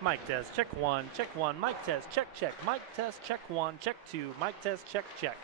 Mic test, check one, mic test, check, mic test, check one, check two, mic test, check, check.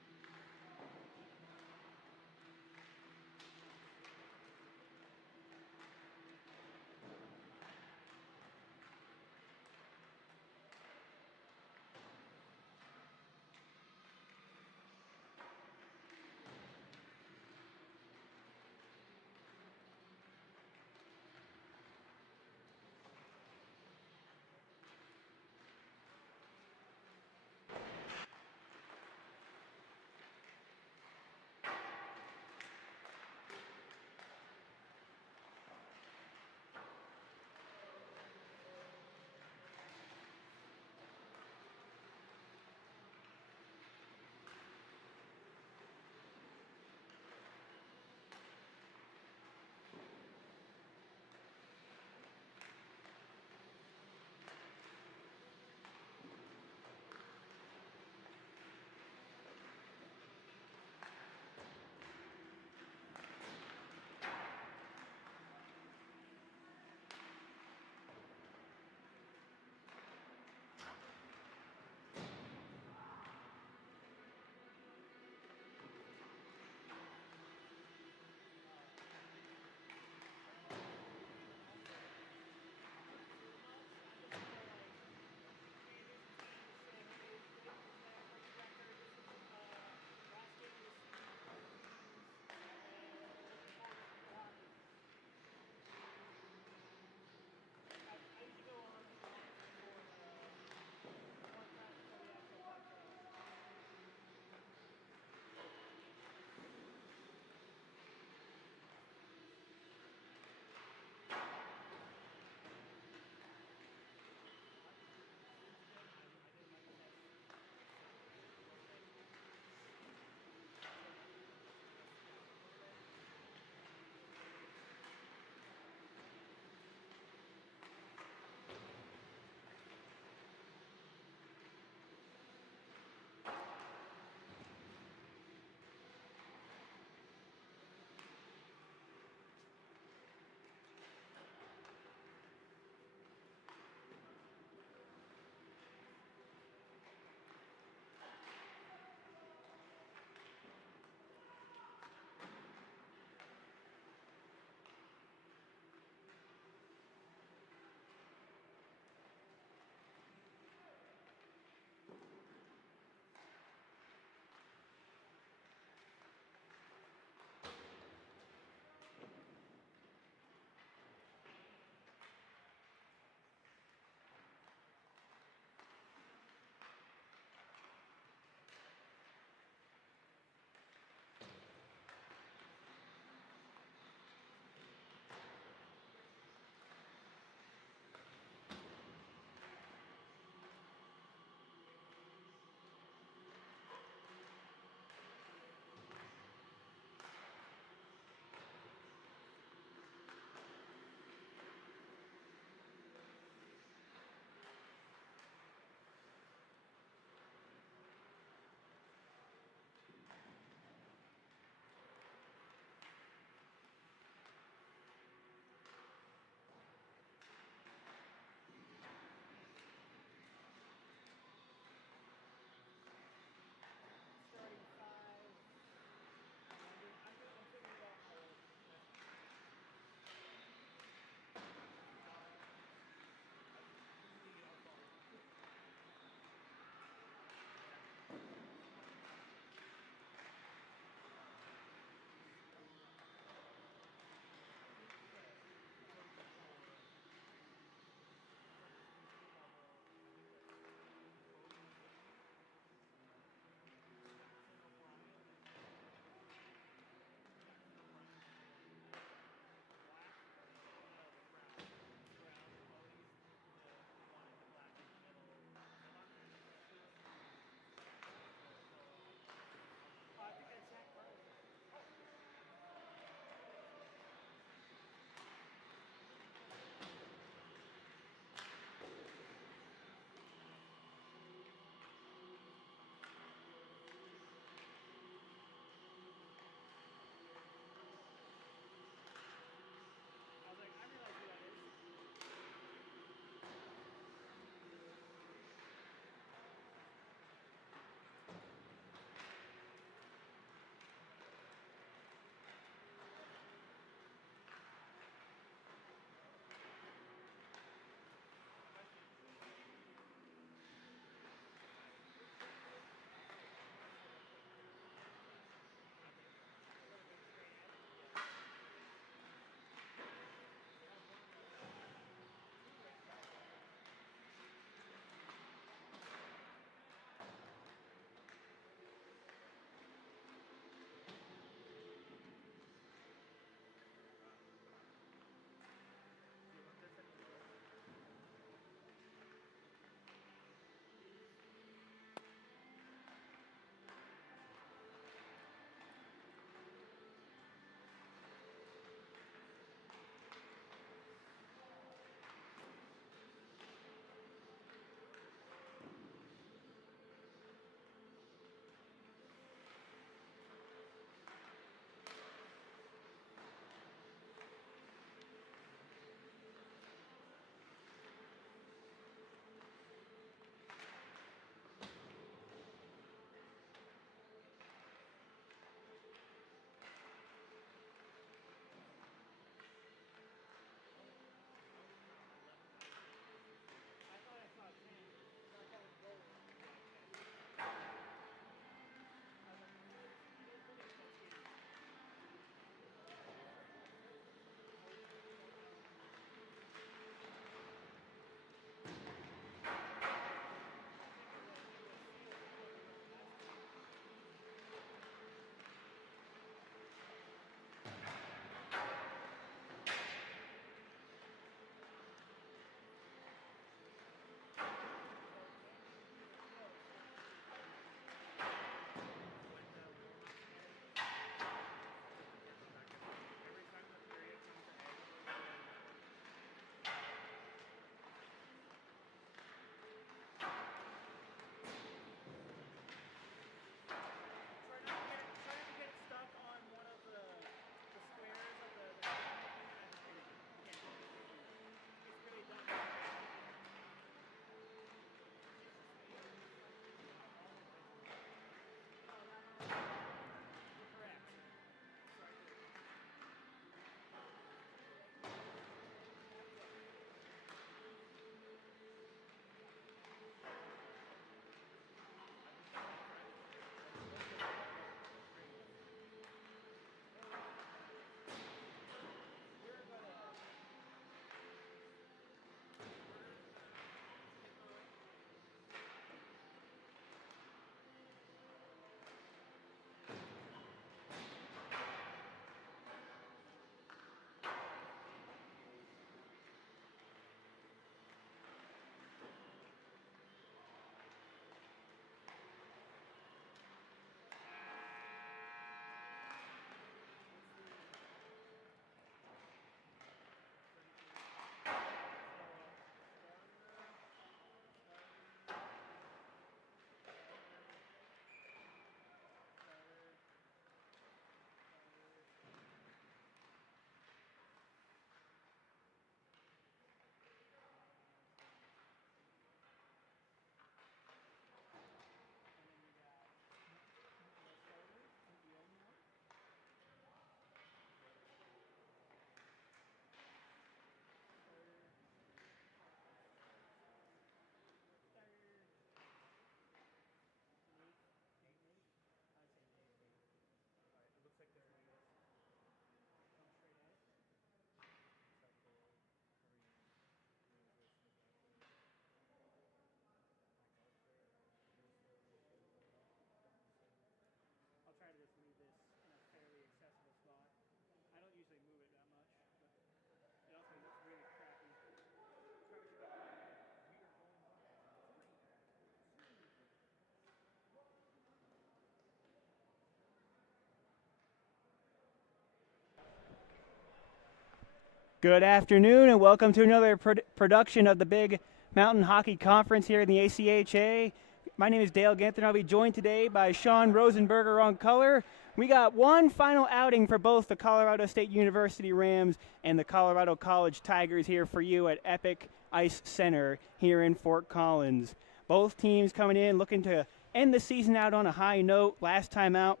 Good afternoon and welcome to another production of the Big Mountain Hockey Conference here in the ACHA. My name is Dale Ganther and I'll be joined today by Sean Rosenberger on color. We got one final outing for both the Colorado State University Rams and the Colorado College Tigers here for you at Epic Ice Center here in Fort Collins. Both teams coming in looking to end the season out on a high note. Last time out,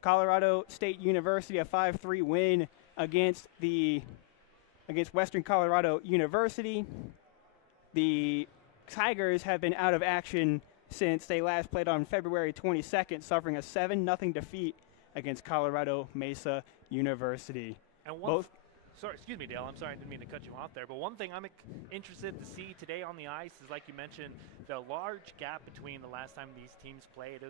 Colorado State University, a 5-3 win against Western Colorado University. The Tigers have been out of action since they last played on February 22nd, suffering a 7-0 defeat against Colorado Mesa University. And sorry, excuse me, Dale. I'm sorry, I didn't mean to cut you off there. But one thing I'm interested to see today on the ice is, like you mentioned, the large gap between the last time these teams played.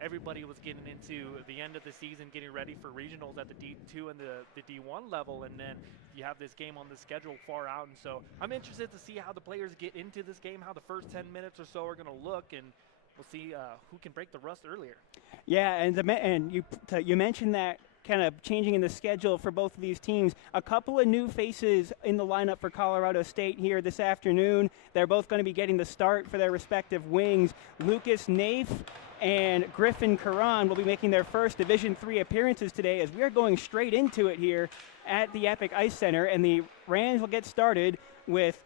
Everybody was getting into the end of the season, getting ready for regionals at the D2 and the D1 level, and then you have this game on the schedule far out. And so I'm interested to see how the players get into this game, how the first 10 minutes or so are going to look, and we'll see who can break the rust earlier. Yeah, and you mentioned that kind of changing in the schedule for both of these teams. A couple of new faces in the lineup for Colorado State here this afternoon. They're both going to be getting the start for their respective wings. Lucas Naif and Griffin Caron will be making their first Division III appearances today, as we are going straight into it here at the Epic Ice Center. And the Rams will get started with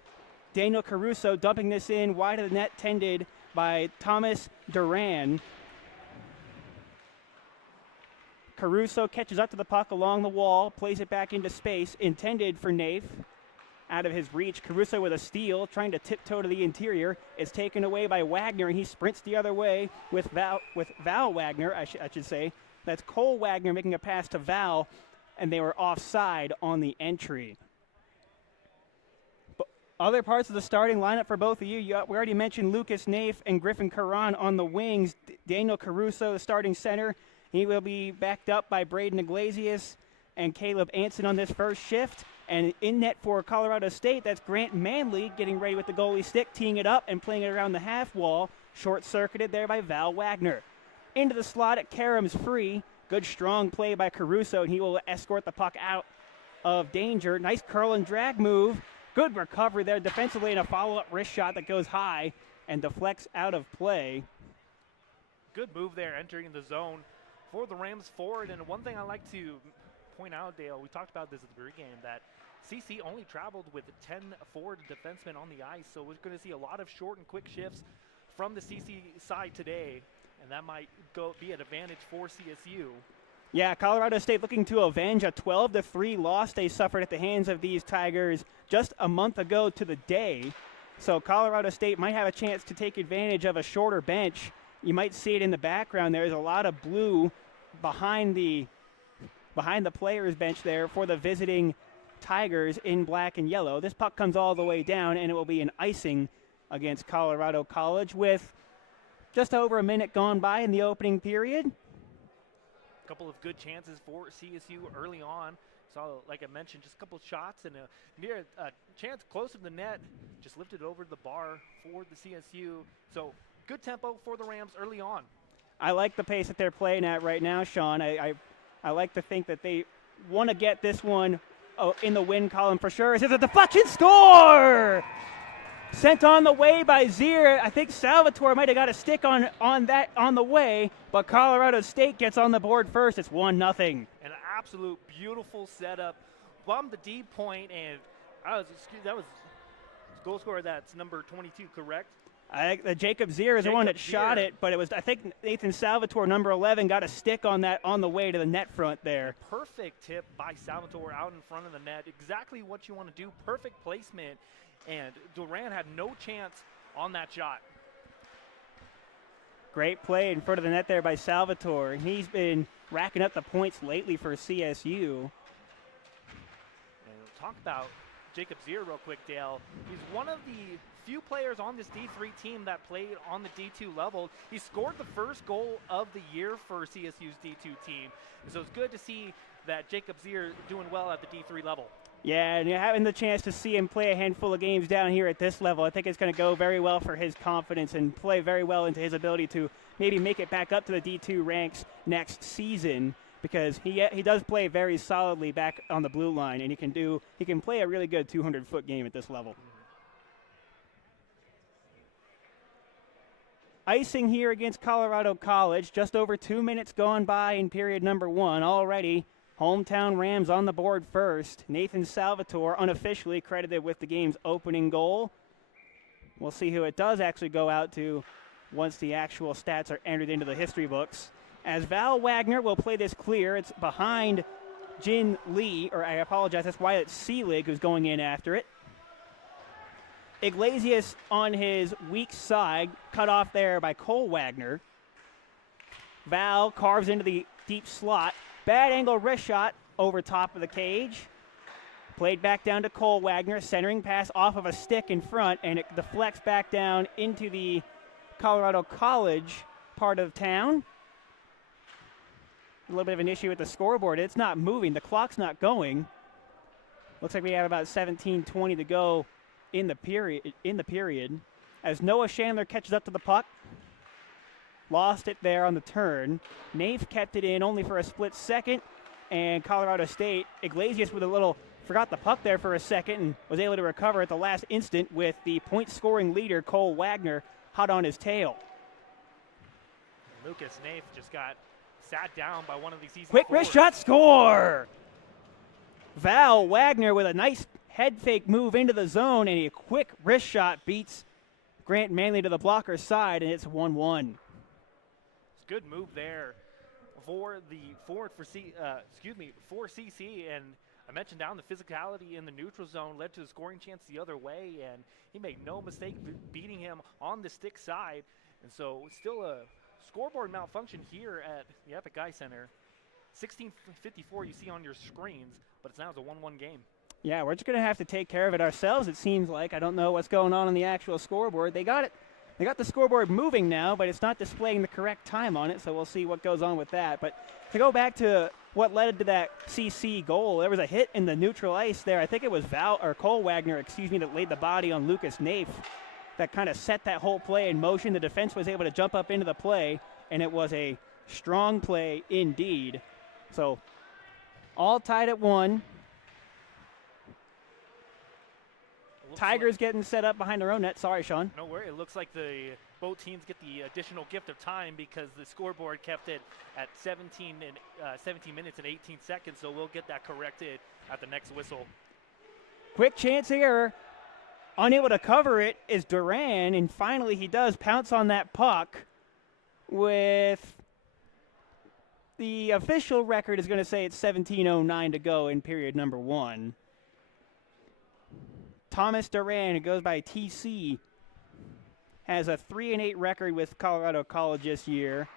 Daniel Caruso dumping this in wide of the net, tended by Thomas Duran. Caruso catches up to the puck along the wall, plays it back into space, intended for Naif. Out of his reach, Caruso with a steal, trying to tiptoe to the interior. It's taken away by Wagner, and he sprints the other way with Val Wagner, I should say. That's Cole Wagner making a pass to Val, and they were offside on the entry. But other parts of the starting lineup for both of you, we already mentioned Lucas Naif and Griffin Caron on the wings. Daniel Caruso, the starting center. He will be backed up by Braden Iglesias and Caleb Anson on this first shift. And in net for Colorado State, that's Grant Manley getting ready with the goalie stick, teeing it up and playing it around the half wall. Short-circuited there by Val Wagner. Into the slot at Karam's free. Good strong play by Caruso, and he will escort the puck out of danger. Nice curl and drag move. Good recovery there defensively, and a follow-up wrist shot that goes high and deflects out of play. Good move there, entering the zone for the Rams forward. And one thing I like to point out, Dale, we talked about this at the pregame, that CC only traveled with 10 forward defensemen on the ice, so we're going to see a lot of short and quick shifts from the CC side today, and that might be an advantage for CSU. Yeah, Colorado State looking to avenge a 12-3 loss they suffered at the hands of these Tigers just a month ago to the day. So Colorado State might have a chance to take advantage of a shorter bench. You might see it in the background. There's a lot of blue behind the players' bench there for the visiting Tigers in black and yellow. This puck comes all the way down, and it will be an icing against Colorado College with just over a minute gone by in the opening period. A couple of good chances for CSU early on. Saw, like I mentioned, just a couple shots and a chance close to the net. Just lifted over the bar for the CSU. So good tempo for the Rams early on. I like the pace that they're playing at right now, Sean. I like to think that they want to get this one in the win column for sure. It's a deflection score! Sent on the way by Zier. I think Salvatore might have got a stick on the way, but Colorado State gets on the board first. It's 1-0. An absolute beautiful setup. Bombed the D point, and that was goal scorer. That's number 22, correct? Jacob Zier is the one that shot it, but it was, I think, Nathan Salvatore, number 11, got a stick on that on the way to the net front there. Perfect tip by Salvatore out in front of the net. Exactly what you want to do. Perfect placement. And Duran had no chance on that shot. Great play in front of the net there by Salvatore. He's been racking up the points lately for CSU. And we'll talk about Jacob Zier real quick, Dale. He's one of the few players on this D3 team that played on the D2 level. He scored the first goal of the year for CSU's D2 team. And so it's good to see that Jacob Zier doing well at the D3 level. Yeah, and having the chance to see him play a handful of games down here at this level, I think it's going to go very well for his confidence and play very well into his ability to maybe make it back up to the D2 ranks next season. because he does play very solidly back on the blue line, and he can play a really good 200-foot game at this level. Icing here against Colorado College. Just over 2 minutes gone by in period number 1. Already, hometown Rams on the board first. Nathan Salvatore unofficially credited with the game's opening goal. We'll see who it does actually go out to once the actual stats are entered into the history books. As Val Wagner will play this clear, it's behind Jin Lee, or I apologize, that's Wyatt Seelig who's going in after it. Iglesias on his weak side, cut off there by Cole Wagner. Val carves into the deep slot. Bad angle wrist shot over top of the cage. Played back down to Cole Wagner. Centering pass off of a stick in front, and it deflects back down into the Colorado College part of town. A little bit of an issue with the scoreboard. It's not moving. The clock's not going. Looks like we have about 17:20 to go in the period, as Noah Chandler catches up to the puck. Lost it there on the turn. Naif kept it in only for a split second, and Colorado State, Iglesias with a little, forgot the puck there for a second and was able to recover at the last instant with the point-scoring leader, Cole Wagner, hot on his tail. Lucas Naif just got sat down by one of these season Quick wrist shot, score! Val Wagner with a nice head fake move into the zone, and a quick wrist shot beats Grant Manley to the blocker's side, and it's 1-1. Good move there for the forward for CC, and I mentioned down the physicality in the neutral zone led to a scoring chance the other way, and he made no mistake beating him on the stick side, and so still a scoreboard malfunction here at the Epic Ice Center. 16:54 you see on your screens, but it's now a 1-1 game. Yeah, we're just going to have to take care of it ourselves, it seems like. I don't know what's going on the actual scoreboard. They got the scoreboard moving now, but it's not displaying the correct time on it, so we'll see what goes on with that. But to go back to what led to that CC goal, there was a hit in the neutral ice there. I think it was Cole Wagner, that laid the body on Lucas Naif that kind of set that whole play in motion. The defense was able to jump up into the play, and it was a strong play indeed. So all tied at 1. Tigers getting set up behind their own net. Sorry, Sean. No worry. It looks like both teams get the additional gift of time because the scoreboard kept it at 17 minutes and 18 seconds, so we'll get that corrected at the next whistle. Quick chance here. Unable to cover it is Duran, and finally he does pounce on that puck with the official record is going to say it's 17:09 to go in period number 1. Thomas Duran, who goes by TC, has a 3-8 record with Colorado College this year.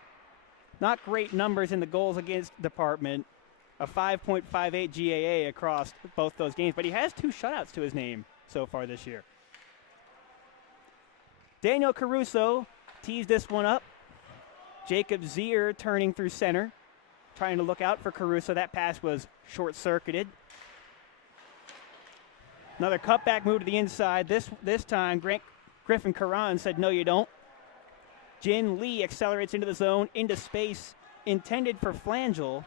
Not great numbers in the goals against department, a 5.58 GAA across both those games, but he has 2 shutouts to his name so far this year. Daniel Caruso teased this one up. Jacob Zier turning through center, trying to look out for Caruso. That pass was short-circuited. Another cutback move to the inside. This time, Griffin Karan said, no, you don't. Jin Lee accelerates into the zone, into space, intended for Flangel.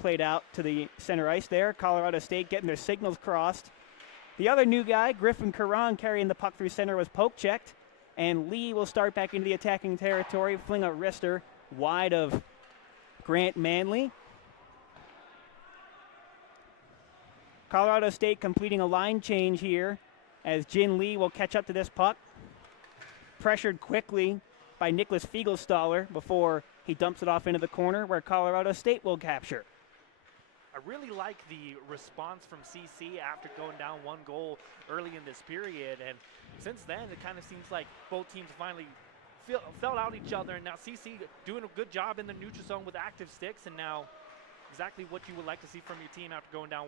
Played out to the center ice there. Colorado State getting their signals crossed. The other new guy, Griffin Karan, carrying the puck through center, was poke-checked. And Lee will start back into the attacking territory, fling a wrister wide of Grant Manley. Colorado State completing a line change here as Jin Lee will catch up to this puck. Pressured quickly by Nicholas Fiegelstaller before he dumps it off into the corner where Colorado State will capture. I really like the response from CC after going down 1 goal early in this period. And since then, it kind of seems like both teams finally felt out each other. And now CC doing a good job in the neutral zone with active sticks. And now exactly what you would like to see from your team after going down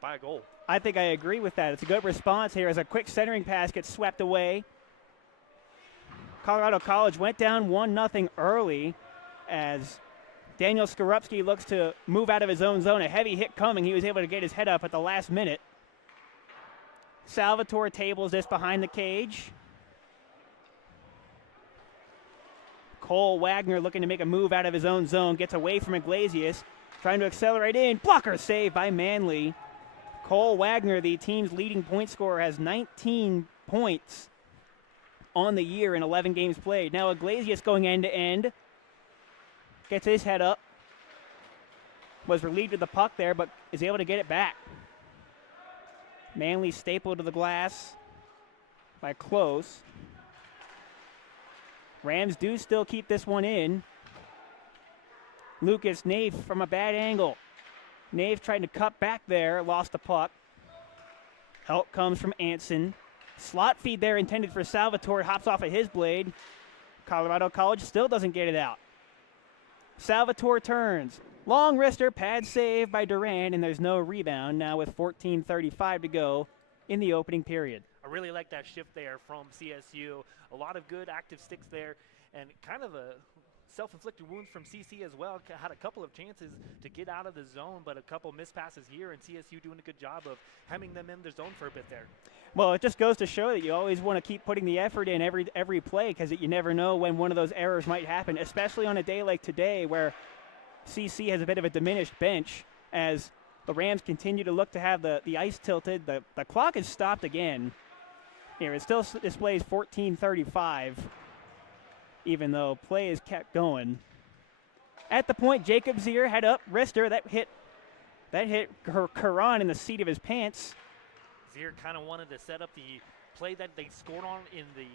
by a goal. I think I agree with that. It's a good response here as a quick centering pass gets swept away. Colorado College went down 1-0 early as Daniel Skorupski looks to move out of his own zone. A heavy hit coming. He was able to get his head up at the last minute. Salvatore tables this behind the cage. Cole Wagner looking to make a move out of his own zone. Gets away from Iglesias. trying to accelerate in. Blocker save by Manley. Cole Wagner, the team's leading point scorer, has 19 points on the year in 11 games played. Now Iglesias going end to end. Gets his head up. Was relieved of the puck there, but is able to get it back. Manley stapled to the glass by Close. Rams do still keep this one in. Lucas Nave from a bad angle. Nave trying to cut back there, lost the puck. Help comes from Anson. Slot feed there intended for Salvatore, hops off of his blade. Colorado College still doesn't get it out. Salvatore turns. Long wrister, pad save by Duran, and there's no rebound now with 14:35 to go in the opening period. I really like that shift there from CSU. A lot of good active sticks there, and kind of a self-inflicted wounds from CC as well. Had a couple of chances to get out of the zone, but a couple missed passes here, and CSU doing a good job of hemming them in their zone for a bit there. Well, it just goes to show that you always want to keep putting the effort in every play, because you never know when one of those errors might happen, especially on a day like today where CC has a bit of a diminished bench as the Rams continue to look to have the ice tilted. The clock is stopped again. Here, it still displays 14:35, even though play is kept going. At the point, Jacob Zier head up, wrister, that hit Karan in the seat of his pants. Zier kind of wanted to set up the play that they scored on in the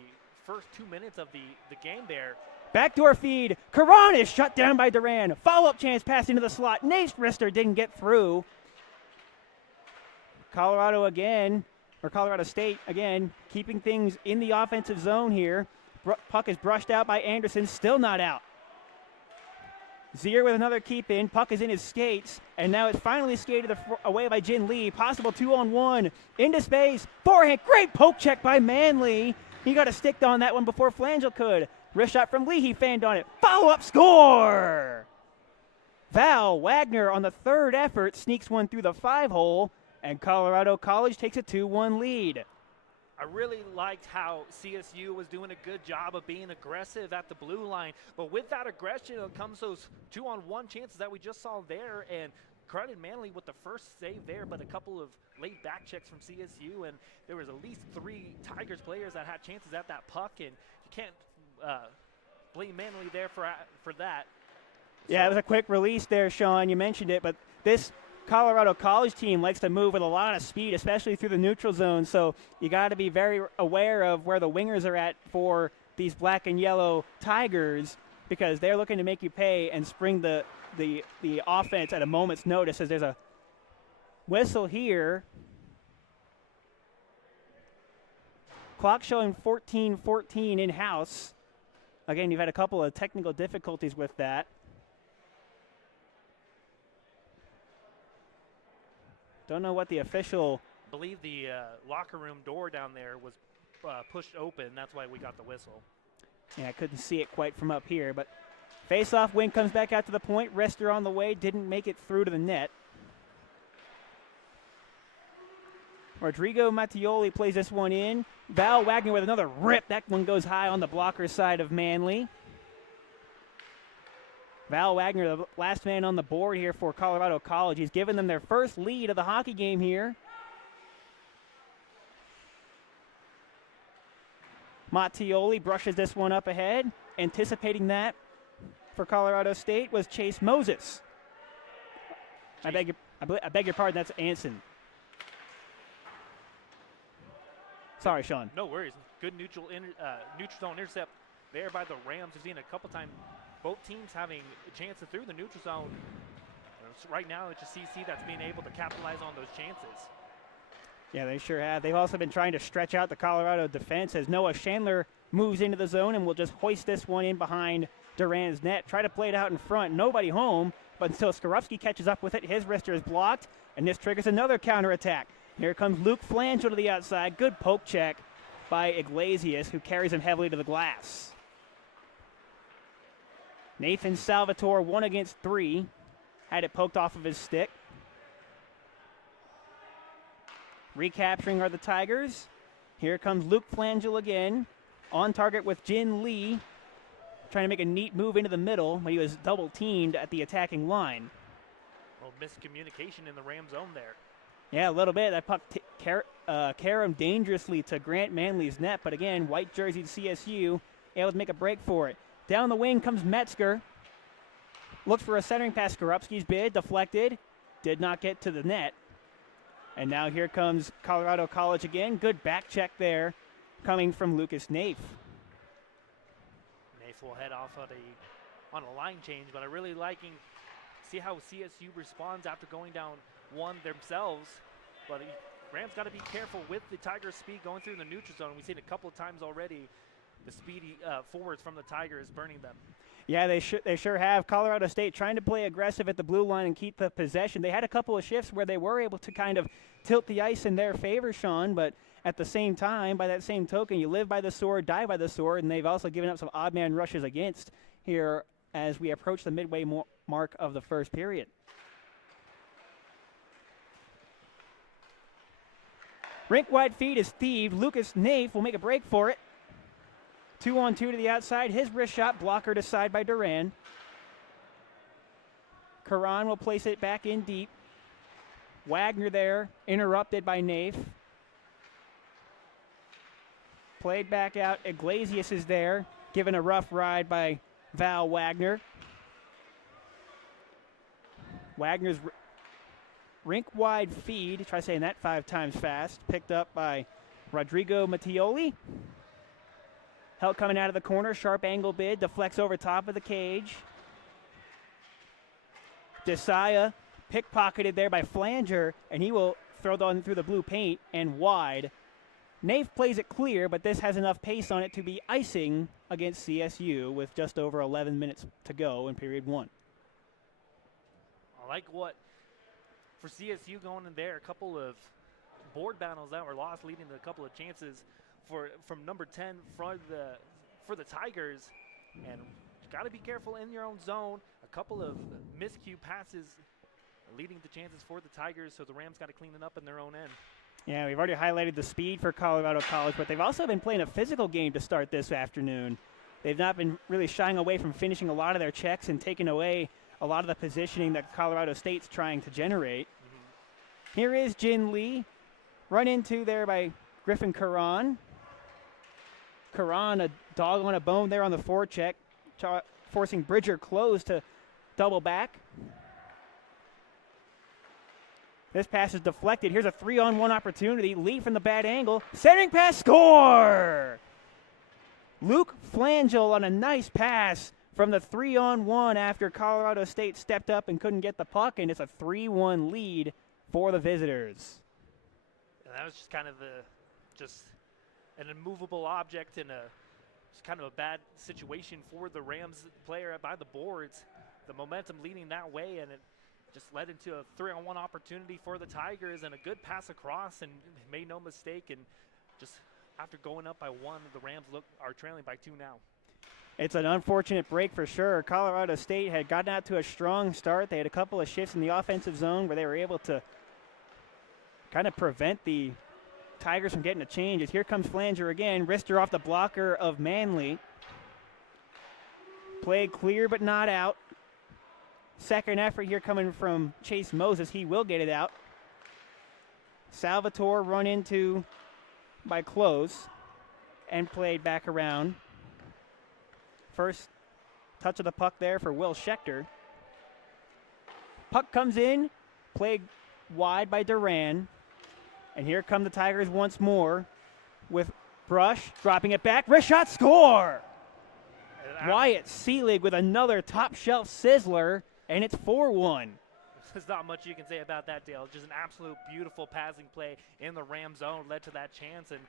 first 2 minutes of the game there. Backdoor feed. Karan is shut down by Duran. Follow-up chance pass into the slot. Nace Rister didn't get through. Colorado State again, keeping things in the offensive zone here. Puck is brushed out by Anderson, still not out. Zier with another keep in. Puck is in his skates, and now it's finally skated away by Jin Lee. Possible 2-on-1 into space. Forehand, great poke check by Manley. He got a stick on that one before Flangel could. Wrist shot from Lee, he fanned on it. Follow-up score! Val Wagner on the third effort sneaks one through the 5-hole, and Colorado College takes a 2-1 lead. I really liked how CSU was doing a good job of being aggressive at the blue line, but with that aggression comes those 2-on-1 chances that we just saw there, and credit Manley with the first save there, but a couple of late back checks from CSU, and there was at least 3 Tigers players that had chances at that puck, and you can't blame Manley there for that. Yeah, it was a quick release there, Sean. You mentioned it, but this Colorado College team likes to move with a lot of speed, especially through the neutral zone, so you got to be very aware of where the wingers are at for these black and yellow Tigers, because they're looking to make you pay and spring the offense at a moment's notice, as there's a whistle here. Clock showing 14:14 in-house. Again, you've had a couple of technical difficulties with that. Don't know what the official... I believe the locker room door down there was pushed open. That's why we got the whistle. Yeah, I couldn't see it quite from up here, but face-off wing comes back out to the point. Rester on the way, didn't make it through to the net. Rodrigo Mattioli plays this one in. Val Wagner with another rip. That one goes high on the blocker side of Manley. Val Wagner, the last man on the board here for Colorado College. He's given them their first lead of the hockey game here. Mattioli brushes this one up ahead. Anticipating that for Colorado State was Chase Moses. I beg your pardon, that's Anson. Sorry, Sean. No worries. Good neutral zone intercept there by the Rams. We've seen a couple times both teams having chances through the neutral zone. Right now, it's just CC that's being able to capitalize on those chances. Yeah, they sure have. They've also been trying to stretch out the Colorado defense as Noah Chandler moves into the zone and will just hoist this one in behind Duran's net. Try to play it out in front. Nobody home, but until Skorupski catches up with it, his wrister is blocked, and this triggers another counterattack. Here comes Luke Flangel to the outside. Good poke check by Iglesias, who carries him heavily to the glass. Nathan Salvatore, 1 against 3. Had it poked off of his stick. Recapturing are the Tigers. Here comes Luke Flangel again. On target with Jin Lee. Trying to make a neat move into the middle, but he was double-teamed at the attacking line. miscommunication in the Ram zone there. Yeah, a little bit. That puck caromed dangerously to Grant Manley's net, but again, white jerseyed CSU able to make a break for it. Down the wing comes Metzger. Looks for a centering pass. Skorupski's bid, deflected, did not get to the net. And now here comes Colorado College again. Good back check there coming from Lucas Naif. Naif will head off on a line change, but I really see how CSU responds after going down one themselves. But Rams got to be careful with the Tigers' speed going through the neutral zone. We've seen it a couple of times already. The speedy forwards from the Tigers burning them. Yeah, they sure have. Colorado State trying to play aggressive at the blue line and keep the possession. They had a couple of shifts where they were able to kind of tilt the ice in their favor, Sean, but at the same time, by that same token, you live by the sword, die by the sword, and they've also given up some odd man rushes against here as we approach the midway mark of the first period. Rink-wide feed is thieved. Lucas Naif will make a break for it. 2-on-2 to the outside. His wrist shot blocker aside by Duran. Karan will place it back in deep. Wagner there, interrupted by Naif. Played back out. Iglesias is there, given a rough ride by Val Wagner. Wagner's rink-wide feed, try saying that 5 times fast, picked up by Rodrigo Mattioli. Held coming out of the corner, sharp angle bid, deflects over top of the cage. Desaya pickpocketed there by Flanger, and he will throw on through the blue paint and wide. Naif plays it clear, but this has enough pace on it to be icing against CSU with just over 11 minutes to go in period 1. I like what, for CSU going in there, a couple of board battles that were lost, leading to a couple of chances from number 10 for the Tigers. And got to be careful in your own zone. A couple of miscue passes leading to chances for the Tigers, so the Rams got to clean it up in their own end. Yeah, we've already highlighted the speed for Colorado College, but they've also been playing a physical game to start this afternoon. They've not been really shying away from finishing a lot of their checks and taking away a lot of the positioning that Colorado State's trying to generate. Mm-hmm. Here is Jin Lee, run into there by Griffin Karan. Karan, a dog on a bone there on the forecheck, forcing Bridger Close to double back. This pass is deflected. Here's a 3-on-1 opportunity. Lee from the bad angle. Centering pass, score! Luke Flangel on a nice pass from the 3-on-1 after Colorado State stepped up and couldn't get the puck, and it's a 3-1 lead for the visitors. And that was just kind of just an immovable object and just kind of a bad situation for the Rams player by the boards. The momentum leading that way, and it just led into a 3-on-1 opportunity for the Tigers and a good pass across, and made no mistake. And just after going up by 1, the Rams are trailing by 2 now. It's an unfortunate break for sure. Colorado State had gotten out to a strong start. They had a couple of shifts in the offensive zone where they were able to kind of prevent the Tigers from getting a change. As here comes Flanger again. Wrister off the blocker of Manley. Played clear but not out. Second effort here coming from Chase Moses. He will get it out. Salvatore run into by Close and played back around. First touch of the puck there for Will Schechter. Puck comes in, played wide by Duran. And here come the Tigers once more with Brush dropping it back. Wrist shot, score! Wyatt Seelig with another top shelf sizzler, and it's 4-1. There's not much you can say about that, Dale. Just an absolute beautiful passing play in the Ram zone led to that chance, and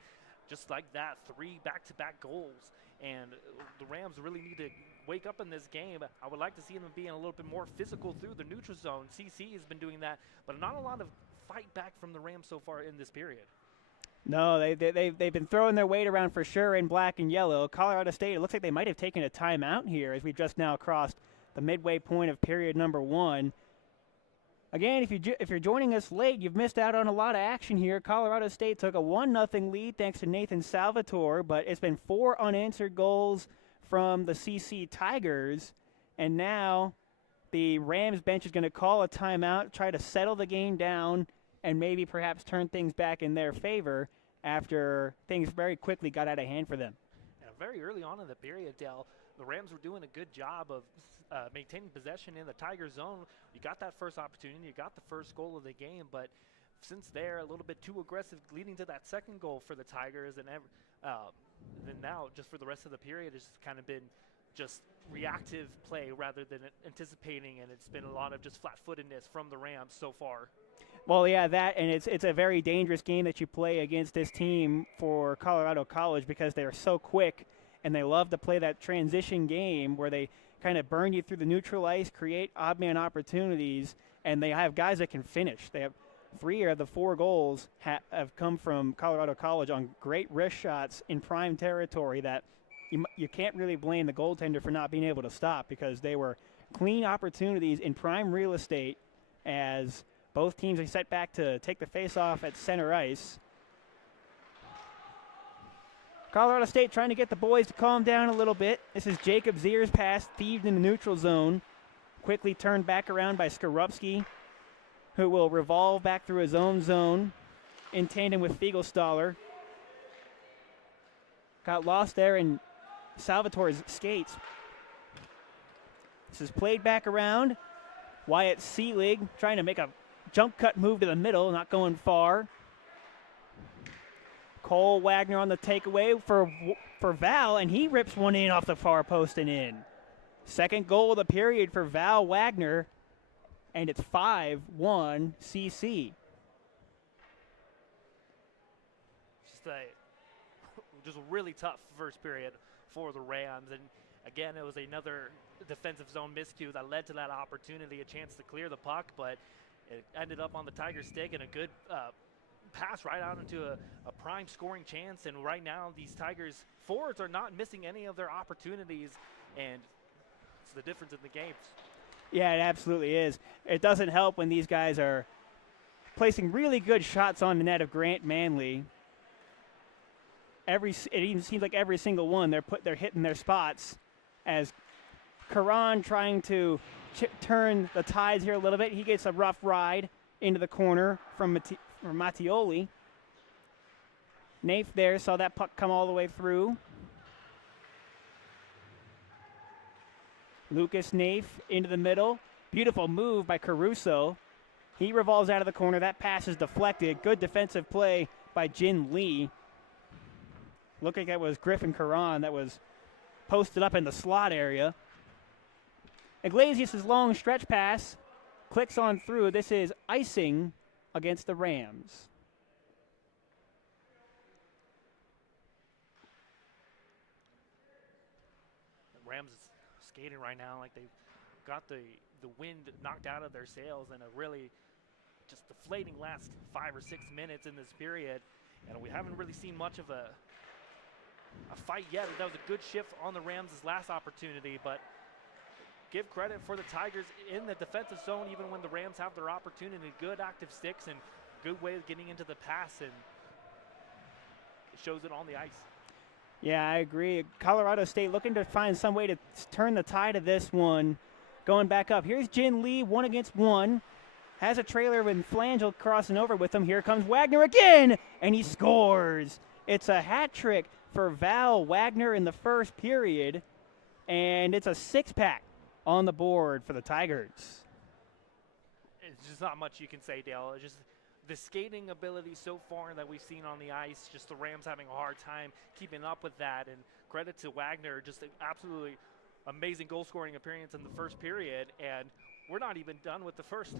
just like that, 3 back-to-back goals. And the Rams really need to wake up in this game. I would like to see them being a little bit more physical through the neutral zone. CC has been doing that, but not a lot of fight back from the Rams so far in this period. No, they've been throwing their weight around for sure in black and yellow. Colorado State, it looks like they might have taken a timeout here as we've just now crossed the midway point of period number 1. Again, if you're joining us late, you've missed out on a lot of action here. Colorado State took a 1-0 lead thanks to Nathan Salvatore, but it's been 4 unanswered goals from the CC Tigers, and now the Rams bench is going to call a timeout, try to settle the game down, and maybe perhaps turn things back in their favor after things very quickly got out of hand for them. And very early on in the period, Dale, the Rams were doing a good job of maintaining possession in the Tiger zone. You got that first opportunity, you got the first goal of the game, but since they're a little bit too aggressive leading to that second goal for the Tigers, and then now just for the rest of the period it's kind of been just reactive play rather than anticipating, and it's been a lot of just flat-footedness from the Rams so far. Well, yeah, that, and it's a very dangerous game that you play against this team for Colorado College because they are so quick, and they love to play that transition game where they kind of burn you through the neutral ice, create odd-man opportunities, and they have guys that can finish. They have 3 of the 4 goals have come from Colorado College on great wrist shots in prime territory that you can't really blame the goaltender for not being able to stop because they were clean opportunities in prime real estate as both teams are set back to take the face-off at center ice. Colorado State trying to get the boys to calm down a little bit. This is Jacob Zier's pass, thieved in the neutral zone. Quickly turned back around by Skorupski, who will revolve back through his own zone in tandem with Fiegelstaller. Got lost there in Salvatore's skates. This is played back around. Wyatt Seelig trying to make a jump cut move to the middle, not going far. Cole Wagner on the takeaway for Val, and he rips one in off the far post and in. Second goal of the period for Val Wagner, and it's 5-1 CC. Just a really tough first period for the Rams, and again, it was another defensive zone miscue that led to that opportunity, a chance to clear the puck, but it ended up on the Tiger stick, and a good pass right out into a prime scoring chance. And right now, these Tigers forwards are not missing any of their opportunities, and it's the difference in the games. Yeah, it absolutely is. It doesn't help when these guys are placing really good shots on the net of Grant Manley. It even seems like every single one they're hitting their spots. As Karan trying to turn the tides here a little bit, he gets a rough ride into the corner from Mattioli. Naif there saw that puck come all the way through. Lucas Naif into the middle. Beautiful move by Caruso. He revolves out of the corner. That pass is deflected. Good defensive play by Jin Lee. Looked like that was Griffin Karan that was posted up in the slot area. Iglesias' long stretch pass clicks on through. This is icing against the Rams. The Rams is skating right now like they've got the wind knocked out of their sails in a really just deflating last 5 or 6 minutes in this period, and we haven't really seen much of a fight yet. That was a good shift on the Rams' last opportunity, but give credit for the Tigers in the defensive zone even when the Rams have their opportunity. Good active sticks and good way of getting into the pass, and it shows it on the ice. Yeah, I agree. Colorado State looking to find some way to turn the tide of this one. Going back up. Here's Jin Lee, 1-against-1. Has a trailer with Flangel crossing over with him. Here comes Wagner again, and he scores. It's a hat trick for Val Wagner in the first period, and it's a 6-pack on the board for the Tigers. It's just not much you can say, Dale. It's just the skating ability so far that we've seen on the ice, just the Rams having a hard time keeping up with that, and credit to Wagner, just an absolutely amazing goal-scoring appearance in the first period, and we're not even done with the first.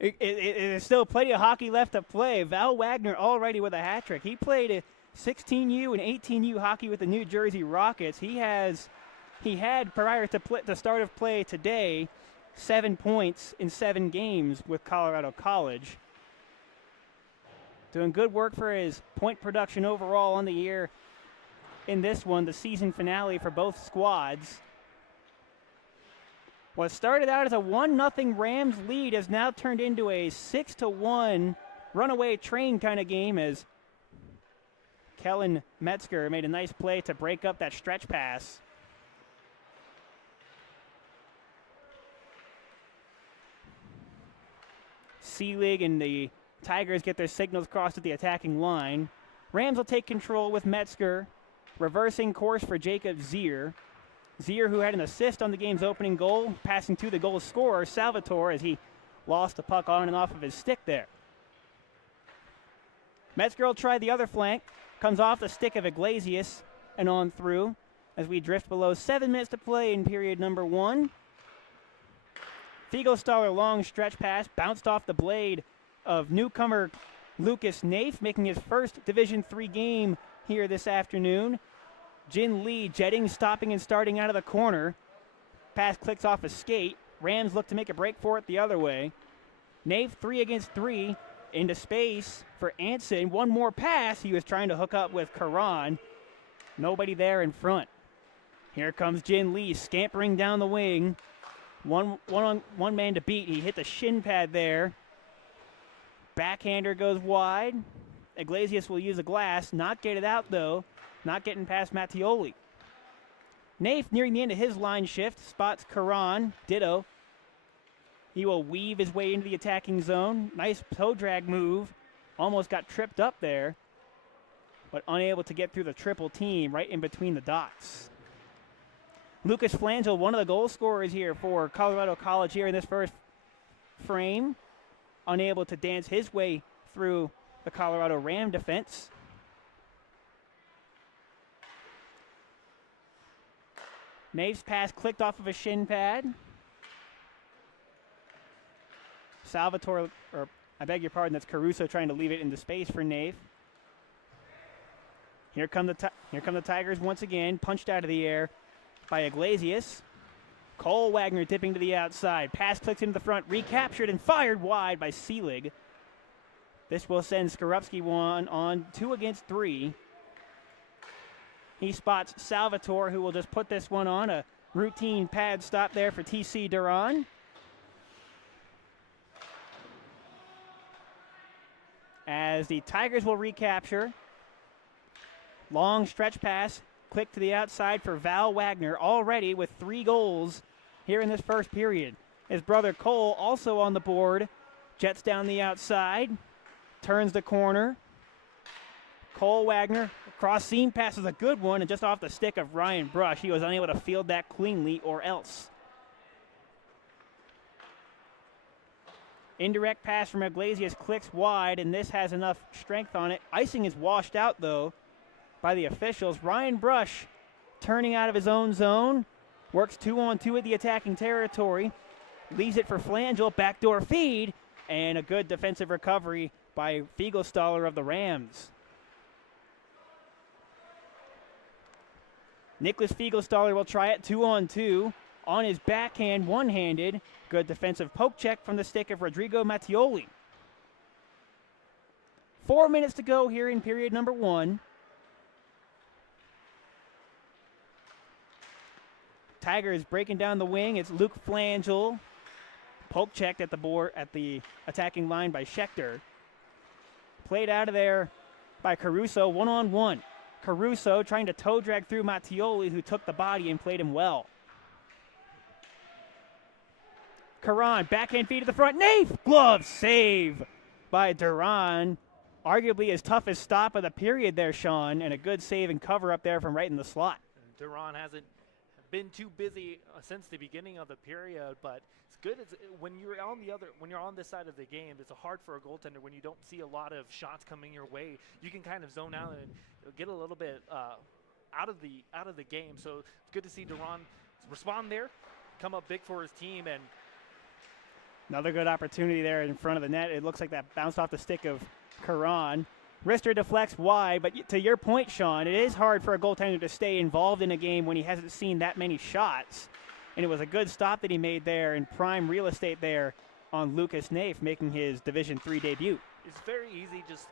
There's still plenty of hockey left to play. Val Wagner already with a hat trick. He played a 16U and 18U hockey with the New Jersey Rockets. He had prior to the start of play today 7 points in 7 games with Colorado College. Doing good work for his point production overall on the year in this one, the season finale for both squads. What started out as a 1-0 Rams lead has now turned into a 6-1 runaway train kind of game as Kellen Metzger made a nice play to break up that stretch pass. Seelig and the Tigers get their signals crossed at the attacking line. Rams will take control with Metzger, reversing course for Jacob Zier. Zier, who had an assist on the game's opening goal, passing to the goal scorer, Salvatore, as he lost the puck on and off of his stick there. Metzger will try the other flank. Comes off the stick of Iglesias and on through as we drift below 7 minutes to play in period number 1. Fiegelstaller long stretch pass, bounced off the blade of newcomer Lucas Naif, making his first Division III game here this afternoon. Jin Lee jetting, stopping and starting out of the corner. Pass clicks off a skate. Rams look to make a break for it the other way. Naif 3 against 3 into space for Anson. One more pass. He was trying to hook up with Karan. Nobody there in front. Here comes Jin Lee scampering down the wing. One man to beat. He hit the shin pad there. Backhander goes wide. Iglesias will use a glass. Not get it out, though. Not getting past Mattioli. Naif, nearing the end of his line shift, spots Karan. Ditto. He will weave his way into the attacking zone. Nice toe drag move. Almost got tripped up there, but unable to get through the triple team right in between the dots. Lucas Flangel, one of the goal scorers here for Colorado College here in this first frame, unable to dance his way through the Colorado Ram defense. Naif's pass clicked off of a shin pad. Salvatore, or I beg your pardon, that's Caruso trying to leave it into space for Naif. Here come the Tigers once again, punched out of the air by Iglesias. Cole Wagner dipping to the outside. Pass clicks into the front, recaptured and fired wide by Seelig. This will send Skorupski on 2 against 3. He spots Salvatore, who will just put this one on. A routine pad stop there for TC Duran. As the Tigers will recapture. Long stretch pass, click to the outside for Val Wagner, already with 3 goals here in this first period. His brother Cole also on the board, jets down the outside, turns the corner. Cole Wagner, cross seam pass is a good one, and just off the stick of Ryan Brush, he was unable to field that cleanly or else. Indirect pass from Iglesias clicks wide, and this has enough strength on it. Icing is washed out, though, by the officials. Ryan Brush turning out of his own zone. Works 2-on-2 at the attacking territory. Leaves it for Flangel. Backdoor feed, and a good defensive recovery by Fiegelstaller of the Rams. Nicholas Fiegelstaller will try it 2-on-2. On his backhand, one-handed. Good defensive poke check from the stick of Rodrigo Mattioli. 4 minutes to go here in period number 1. Tigers breaking down the wing. It's Luke Flangel. Poke checked at the attacking line by Schechter. Played out of there by Caruso, 1-on-1. Caruso trying to toe drag through Mattioli, who took the body and played him well. Karan, backhand feed to the front. Naif! Glove save by Duran. Arguably his toughest stop of the period there, Sean, and a good save and cover up there from right in the slot. Duran hasn't been too busy since the beginning of the period, but it's good when you're on this side of the game. It's hard for a goaltender when you don't see a lot of shots coming your way. You can kind of zone out and get a little bit out of the game. So it's good to see Duran respond there, come up big for his team, and another good opportunity there in front of the net. It looks like that bounced off the stick of Karan. Wrister deflects wide, but to your point, Sean, it is hard for a goaltender to stay involved in a game when he hasn't seen that many shots. And it was a good stop that he made there in prime real estate there on Lucas Naif, making his Division III debut. It's very easy just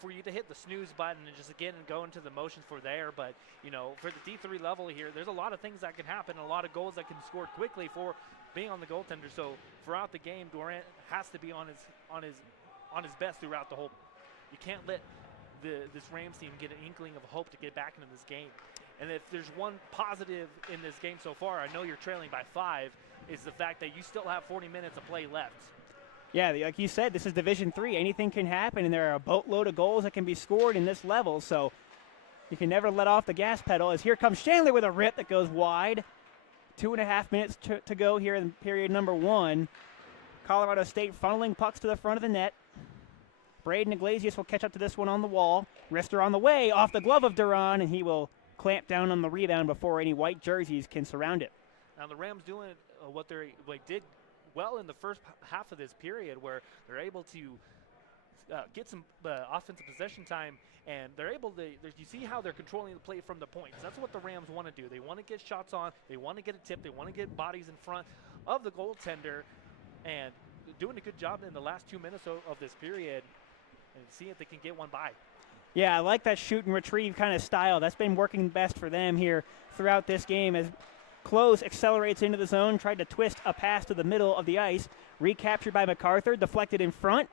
for you to hit the snooze button and just again go into the motions for there. But, you know, for the D3 level here, there's a lot of things that can happen, a lot of goals that can score quickly for being on the goaltender. So throughout the game, Durant has to be on his best throughout the whole. You can't let this Rams team get an inkling of hope to get back into this game. And if there's one positive in this game so far, I know you're trailing by 5, is the fact that you still have 40 minutes of play left. Yeah, like you said, this is Division III. Anything can happen, and there are a boatload of goals that can be scored in this level, so you can never let off the gas pedal. As here comes Chandler with a rip that goes wide. 2.5 minutes to go here in period number 1. Colorado State funneling pucks to the front of the net. Braden Iglesias will catch up to this one on the wall. Wrister on the way, off the glove of Duran, and he will clamp down on the rebound before any white jerseys can surround it. Now the Rams doing what they did well in the first half of this period, where they're able to get some offensive possession time, and they're able to, you see how they're controlling the play from the points. That's what the Rams want to do. They want to get shots on, they want to get a tip, they want to get bodies in front of the goaltender, and doing a good job in the last 2 minutes of this period, and see if they can get one by. Yeah, I like that shoot and retrieve kind of style. That's been working best for them here throughout this game, as Close accelerates into the zone, tried to twist a pass to the middle of the ice, recaptured by MacArthur, deflected in front,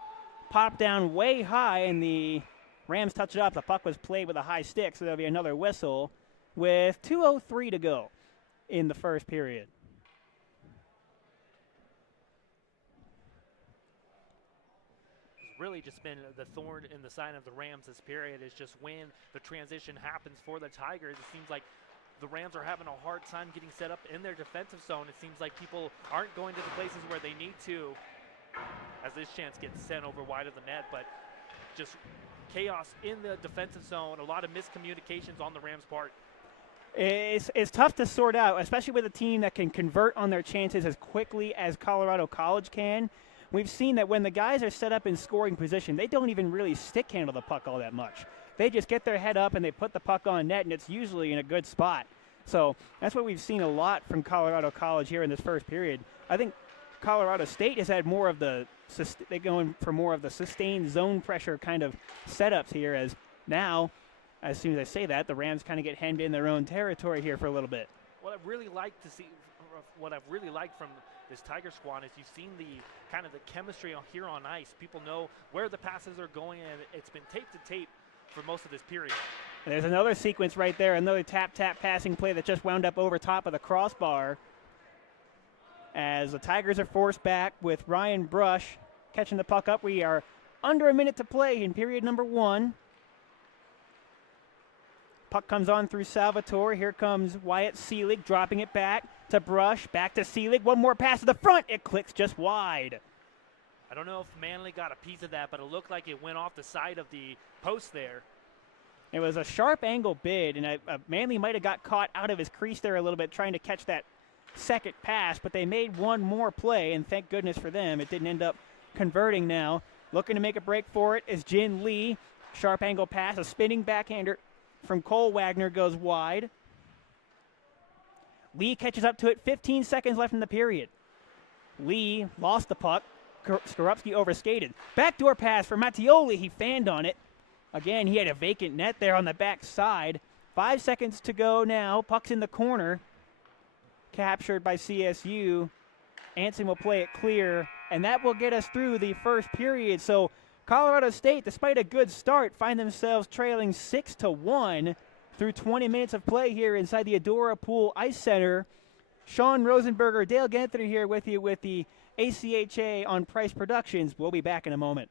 popped down way high, and the Rams touch it up. The puck was played with a high stick, so there'll be another whistle with 2:03 to go in the first period. It's really just been the thorn in the side of the Rams this period, is just when the transition happens for the Tigers. It seems like the Rams are having a hard time getting set up in their defensive zone. It seems like people aren't going to the places where they need to, as this chance gets sent over wide of the net, but just chaos in the defensive zone, a lot of miscommunications on the Rams' part. It's tough to sort out, especially with a team that can convert on their chances as quickly as Colorado College can. We've seen that when the guys are set up in scoring position, they don't even really stick handle the puck all that much. They just get their head up and they put the puck on net, and it's usually in a good spot. So that's what we've seen a lot from Colorado College here in this first period. I think Colorado State has had more of the they go in for more of the sustained zone pressure kind of setups here, as now, as soon as I say that, the Rams kind of get hemmed in their own territory here for a little bit. What I've really liked to see, what I've really liked from this Tiger squad, is you've seen the kind of the chemistry here on ice. People know where the passes are going, and it's been tape to tape for most of this period. And there's another sequence right there, another tap-tap passing play that just wound up over top of the crossbar, as the Tigers are forced back with Ryan Brush catching the puck up. We are under a minute to play in period number 1. Puck comes on through Salvatore. Here comes Wyatt Seelig dropping it back to Brush, back to Seelig. One more pass to the front. It clicks just wide. I don't know if Manley got a piece of that, but it looked like it went off the side of the post there. It was a sharp angle bid, and Manley might have got caught out of his crease there a little bit trying to catch that second pass, but they made one more play, and thank goodness for them. It didn't end up converting now. Looking to make a break for it is Jin Lee. Sharp angle pass, a spinning backhander from Cole Wagner goes wide. Lee catches up to it, 15 seconds left in the period. Lee lost the puck. Skorupski overskated. Backdoor pass for Mattioli. He fanned on it. Again, he had a vacant net there on the back side. 5 seconds to go now. Puck's in the corner. Captured by CSU. Anson will play it clear, and that will get us through the first period. So Colorado State, despite a good start, find themselves trailing 6-1 through 20 minutes of play here inside the Adora Pool Ice Center. Sean Rosenberger, Dale Ganthony here with you with the ACHA on Price Productions. We'll be back in a moment.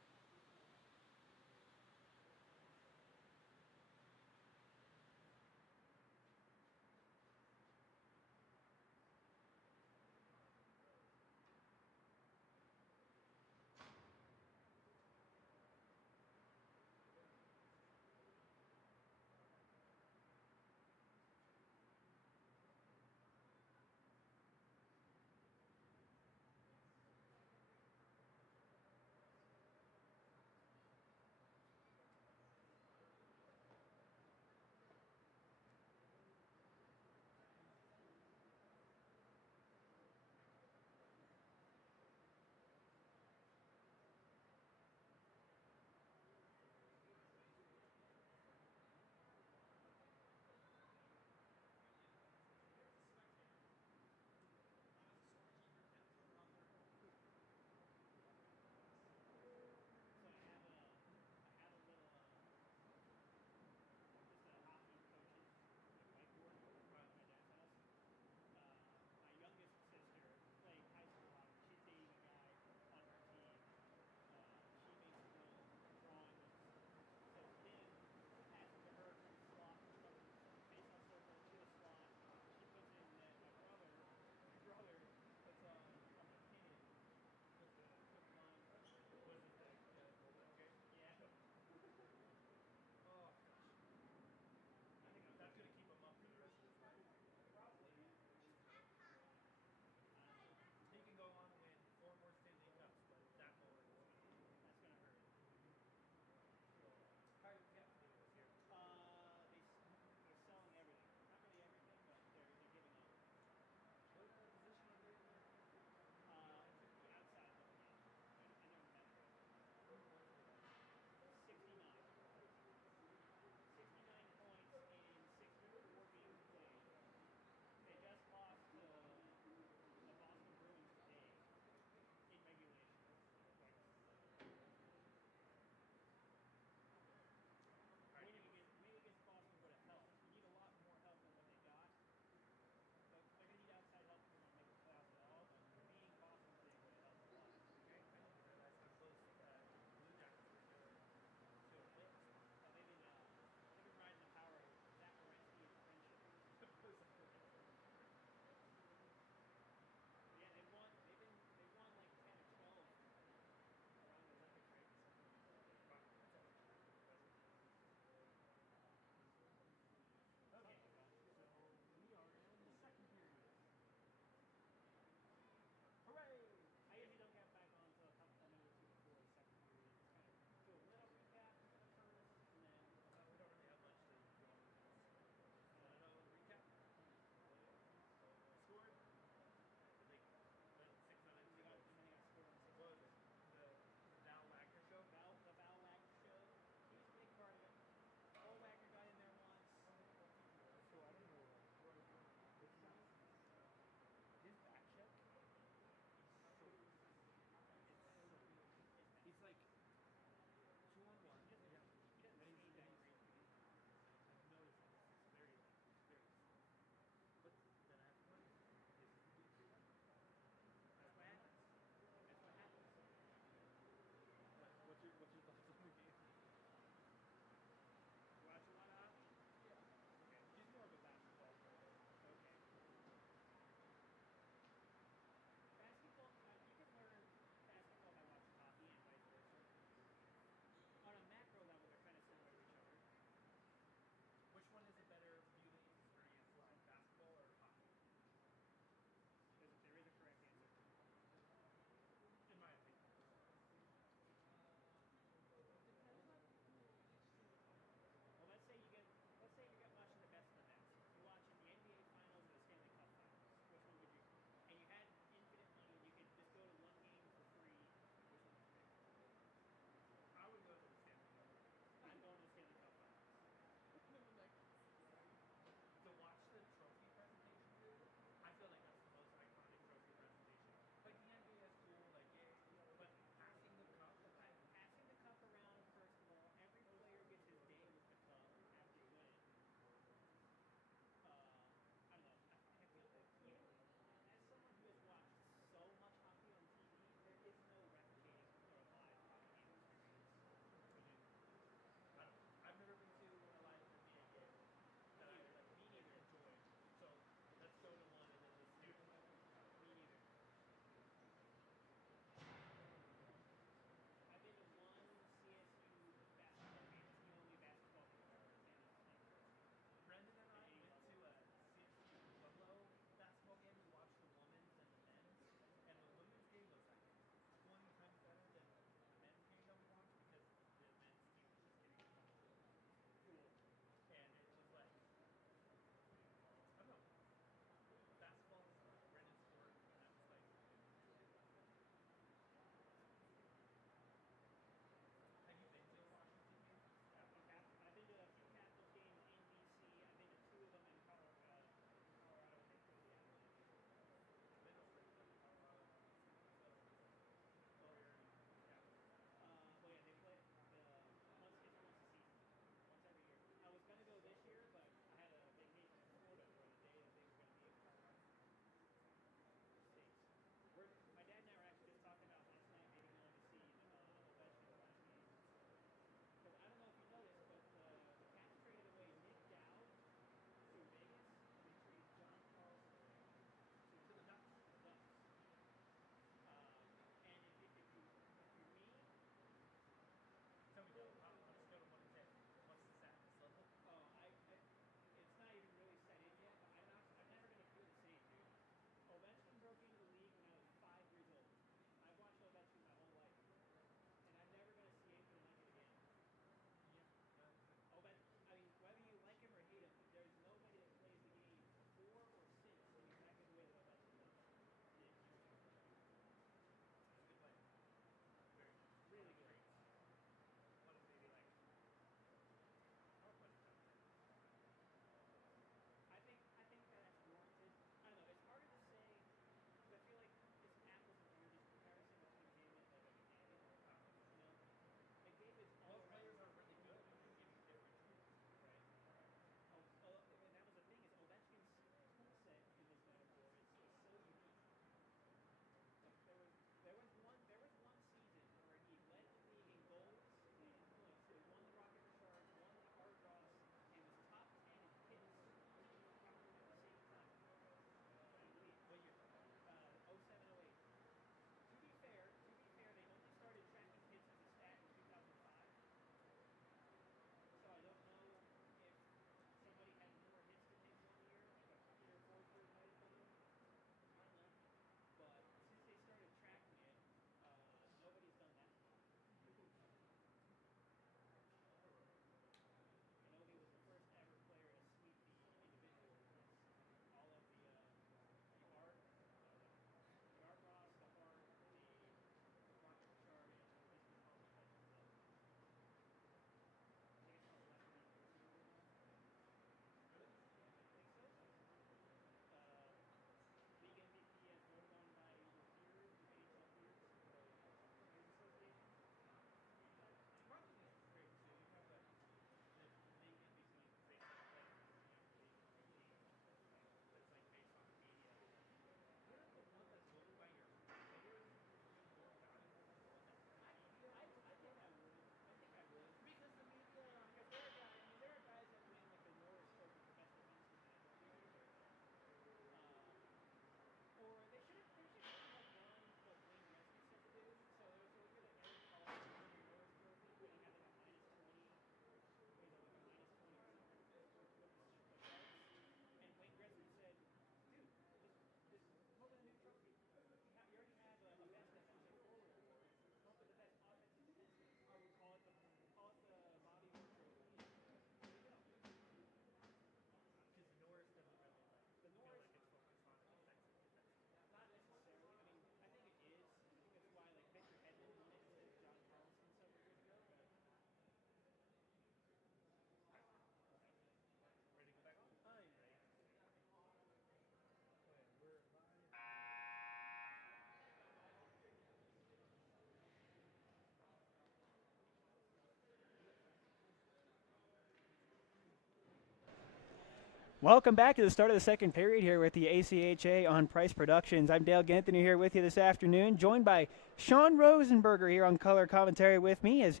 Welcome back to the start of the second period here with the ACHA on Price Productions. I'm Dale Ganthony here with you this afternoon, joined by Sean Rosenberger here on color commentary with me as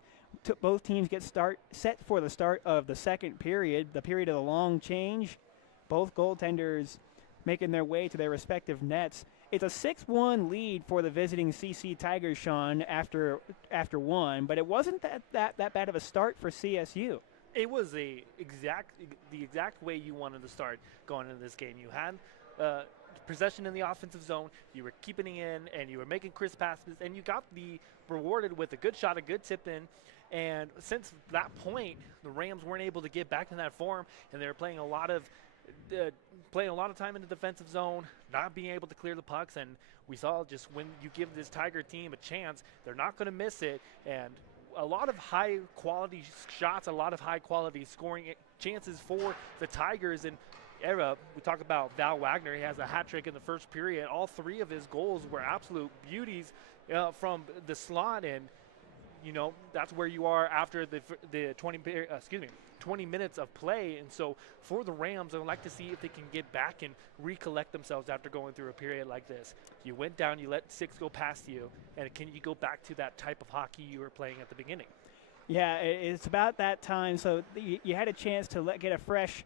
both teams get set for the start of the second period, the period of the long change. Both goaltenders making their way to their respective nets. It's a 6-1 lead for the visiting CC Tigers, Sean, after one, but it wasn't that bad of a start for CSU. It was the exact way you wanted to start going into this game. You had possession in the offensive zone, you were keeping it in, and you were making crisp passes, and you got rewarded with a good shot, a good tip in. And since that point, the Rams weren't able to get back in that form, and they were playing a lot of time in the defensive zone, not being able to clear the pucks. And we saw just when you give this Tiger team a chance, they're not going to miss it. And a lot of high-quality shots, a lot of high-quality scoring chances for the Tigers. And we talk about Val Wagner. He has a hat trick in the first period. All three of his goals were absolute beauties from the slot, and that's where you are after the 20 minutes of play. And so for the Rams, I would like to see if they can get back and recollect themselves after going through a period like this. You went down, you let 6 go past you, and can you go back to that type of hockey you were playing at the beginning? Yeah, it's about that time. So you had a chance to get a fresh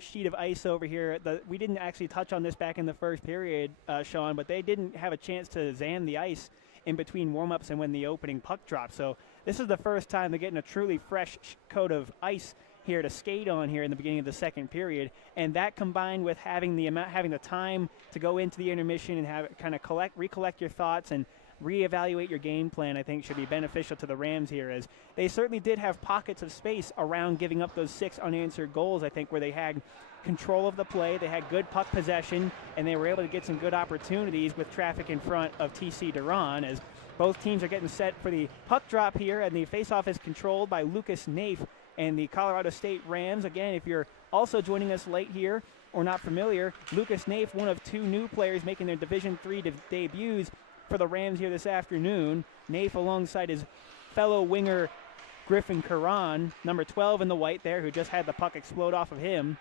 sheet of ice over here. We didn't actually touch on this back in the first period, Sean, but they didn't have a chance to zam the ice in between warm-ups and when the opening puck dropped. So this is the first time they're getting a truly fresh coat of ice here to skate on here in the beginning of the second period, and that combined with having the time to go into the intermission and have kind of recollect your thoughts and reevaluate your game plan, I think should be beneficial to the Rams here, as they certainly did have pockets of space around giving up those 6 unanswered goals, I think, where they had control of the play, they had good puck possession, and they were able to get some good opportunities with traffic in front of TC DIII, as both teams are getting set for the puck drop here, and the faceoff is controlled by Lucas Naif and the Colorado State Rams. Again, if you're also joining us late here or not familiar, Lucas Naif, one of 2 new players making their Division III debuts for the Rams here this afternoon. Naif alongside his fellow winger Griffin Curran, number 12 in the white there, who just had the puck explode off of him.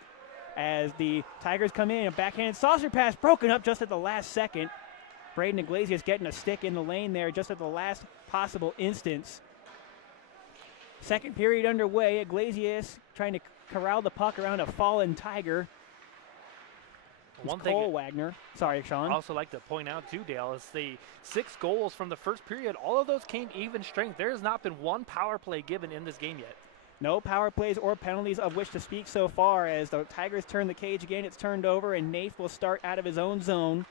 As the Tigers come in, a backhanded saucer pass broken up just at the last second. Braden Iglesias getting a stick in the lane there just at the last possible instance. Second period underway. Iglesias trying to corral the puck around a fallen Tiger. One thing Cole Wagner. Sorry, Sean. I also like to point out too, Dale, is the 6 goals from the first period, all of those came even strength. There has not been one power play given in this game yet. No power plays or penalties of which to speak so far, as the Tigers turn the cage again. It's turned over, and Naif will start out of his own zone.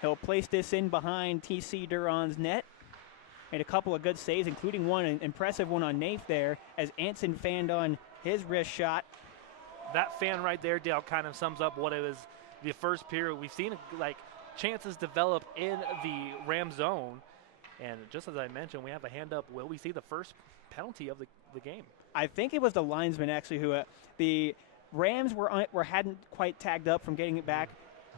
He'll place this in behind TC DIII's net. Made a couple of good saves, including an impressive one on Naif there, as Anson fanned on his wrist shot. That fan right there, Dale, kind of sums up what it was the first period. We've seen chances develop in the Ram zone, and just as I mentioned, we have a hand up. Will we see the first penalty of the game? I think it was the linesman actually who the Rams hadn't quite tagged up from getting it back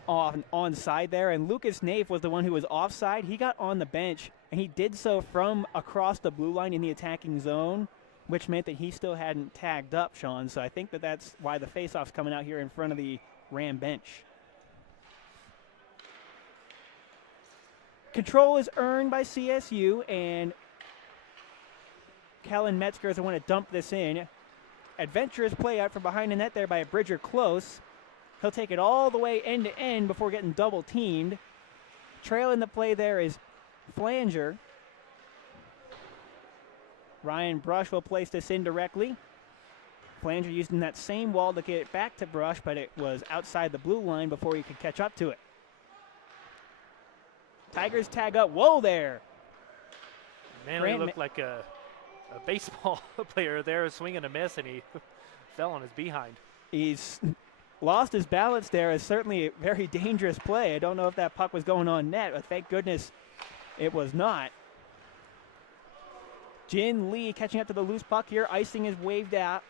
onside there, and Lucas Naif was the one who was offside. He got on the bench, and he did so from across the blue line in the attacking zone, which meant that he still hadn't tagged up, Sean. So I think that's why the faceoff's coming out here in front of the Ram bench. Control is earned by CSU, and Kellen Metzger is the one to dump this in. Adventurous play out from behind the net there by Bridger Close. He'll take it all the way end to end before getting double teamed. Trailing the play there is Flanger. Ryan Brush will place this in directly. Flanger using that same wall to get it back to Brush, but it was outside the blue line before he could catch up to it. Tigers tag up. Whoa there. Man, he looked like a baseball player there, a swing and a miss, and he fell on his behind. He's lost his balance there. Is certainly a very dangerous play. I don't know if that puck was going on net, but thank goodness it was not. Jin Lee catching up to the loose puck here. Icing is waved out.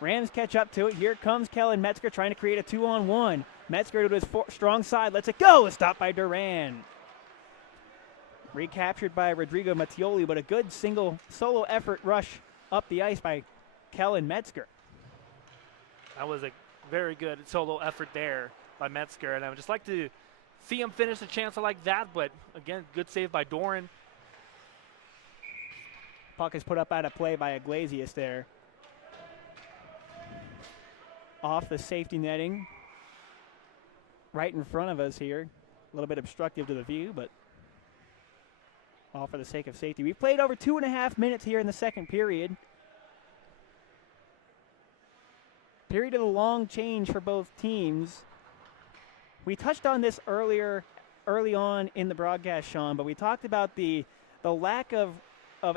Rams catch up to it. Here comes Kellen Metzger trying to create a 2-on-1. Metzger to his strong side. Lets it go. Stopped by Duran. Recaptured by Rodrigo Mattioli, but a good solo effort rush up the ice by Kellen Metzger. That was a very good solo effort there by Metzger, and I would just like to see him finish a chance like that, but again, good save by Doran. Puck is put up out of play by Iglesias there. Off the safety netting. Right in front of us here. A little bit obstructive to the view, but all for the sake of safety. We've played over 2.5 minutes here in the second period. Period of the long change for both teams. We touched on this early on in the broadcast, Sean, but we talked about the lack of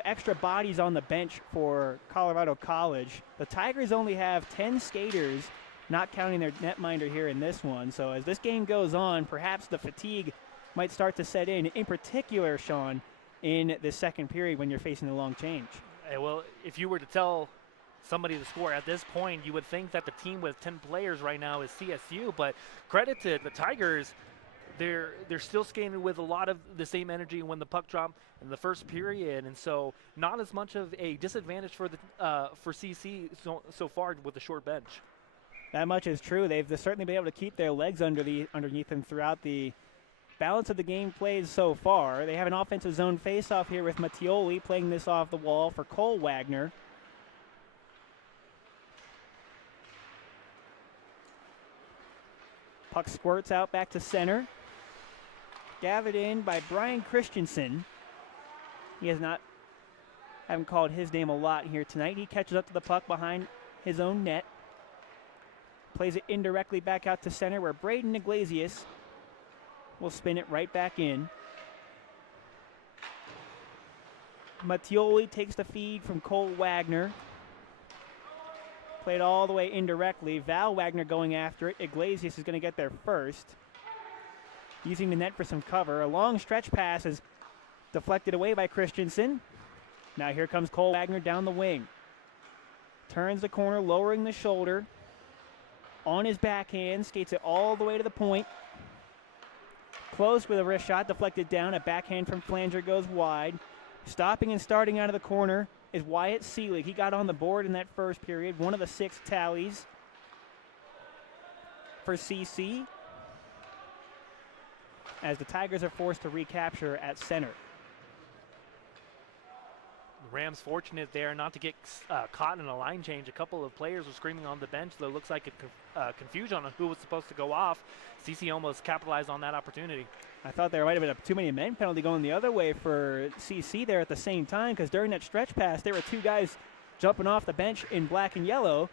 extra bodies on the bench for Colorado College. The Tigers only have 10 skaters, not counting their netminder here in this one. So as this game goes on, perhaps the fatigue might start to set in particular, Sean, in the second period when you're facing the long change. Well, if you were to tell somebody to score at this point, you would think that the team with 10 players right now is CSU, but credit to the Tigers, they're still skating with a lot of the same energy when the puck dropped in the first period, and so not as much of a disadvantage for CC so far with the short bench. That much is true. They've certainly been able to keep their legs underneath them throughout the balance of the game played so far. They have an offensive zone faceoff here with Mattioli playing this off the wall for Cole Wagner. Puck squirts out back to center. Gathered in by Brian Christensen. He haven't called his name a lot here tonight. He catches up to the puck behind his own net. Plays it indirectly back out to center where Braden Iglesias will spin it right back in. Mattioli takes the feed from Cole Wagner. Played all the way indirectly. Val Wagner going after it. Iglesias is going to get there first. Using the net for some cover. A long stretch pass is deflected away by Christensen. Now here comes Cole Wagner down the wing. Turns the corner, lowering the shoulder. On his backhand, skates it all the way to the point. Close with a wrist shot, deflected down. A backhand from Flanger goes wide. Stopping and starting out of the corner is Wyatt Seelig. He got on the board in that first period. One of the 6 tallies for CC, as the Tigers are forced to recapture at center. Rams fortunate there not to get caught in a line change. A couple of players were screaming on the bench. There looks like a confusion on who was supposed to go off. CC almost capitalized on that opportunity. I thought there might have been a too many men penalty going the other way for CC there at the same time, because during that stretch pass, there were 2 guys jumping off the bench in black and yellow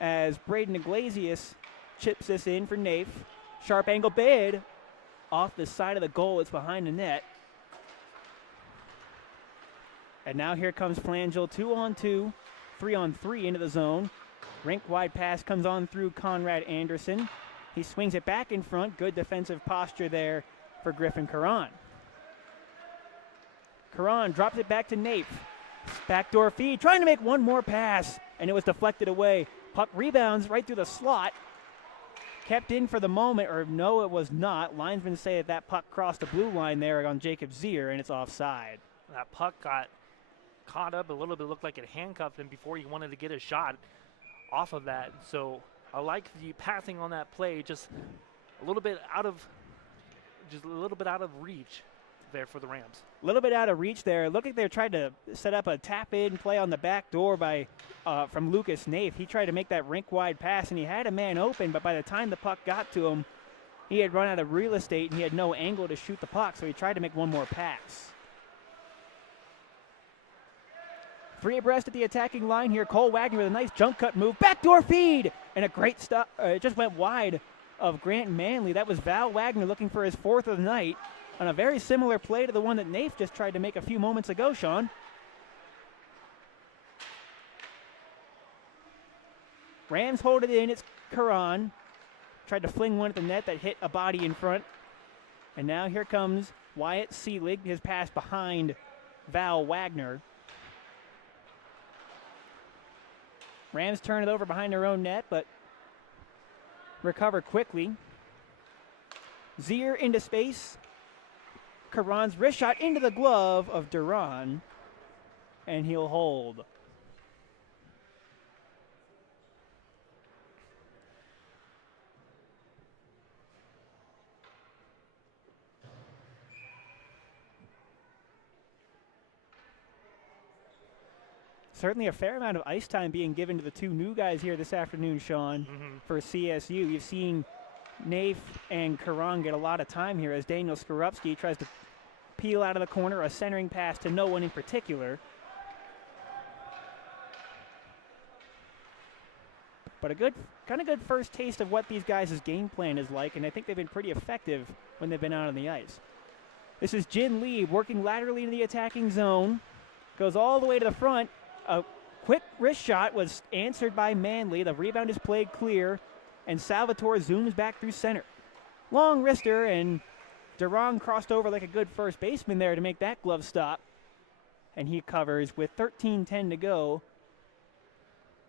as Braden Iglesias chips this in for Naif. Sharp angle bid off the side of the goal. It's behind the net. And now here comes Flangel, 2-on-2, 3-on-3 into the zone. Rink-wide pass comes on through Conrad Anderson. He swings it back in front. Good defensive posture there for Griffin Caron. Caron drops it back to Naif. Backdoor feed, trying to make one more pass, and it was deflected away. Puck rebounds right through the slot. Kept in for the moment, or no, it was not. Linesmen say that puck crossed the blue line there on Jacob Zier, and it's offside. That puck got caught up a little bit, looked like it handcuffed him before he wanted to get a shot off of that. So I like the passing on that play, just a little bit out of reach there for the Rams. A little bit out of reach there. Look like they tried to set up a tap-in play on the back door by from Lucas Naif. He tried to make that rink-wide pass, and he had a man open, but by the time the puck got to him, he had run out of real estate, and he had no angle to shoot the puck, so he tried to make one more pass. 3 abreast at the attacking line here. Cole Wagner with a nice jump cut move. Backdoor feed! And a great stop. It just went wide of Grant Manley. That was Val Wagner looking for his 4th of the night on a very similar play to the one that Naif just tried to make a few moments ago, Sean. Rams hold it in. It's Caron. Tried to fling one at the net that hit a body in front. And now here comes Wyatt Seelig. His pass behind Val Wagner. Rams turn it over behind their own net, but recover quickly. Zier into space. Caron's wrist shot into the glove of Duran, and he'll hold. certainly a fair amount of ice time being given to the two new guys here this afternoon, Sean, for CSU. You've seen Naif and Karan get a lot of time here as Daniel Skorupski tries to peel out of the corner, a centering pass to no one in particular. But a good first taste of what these guys' game plan is like, and I think they've been pretty effective when they've been out on the ice. This is Jin Lee working laterally into the attacking zone. Goes all the way to the front. A quick wrist shot was answered by Manley. The rebound is played clear, and Salvatore zooms back through center. Long wrister, and Durand crossed over like a good first baseman there to make that glove stop. And he covers with 13:10 to go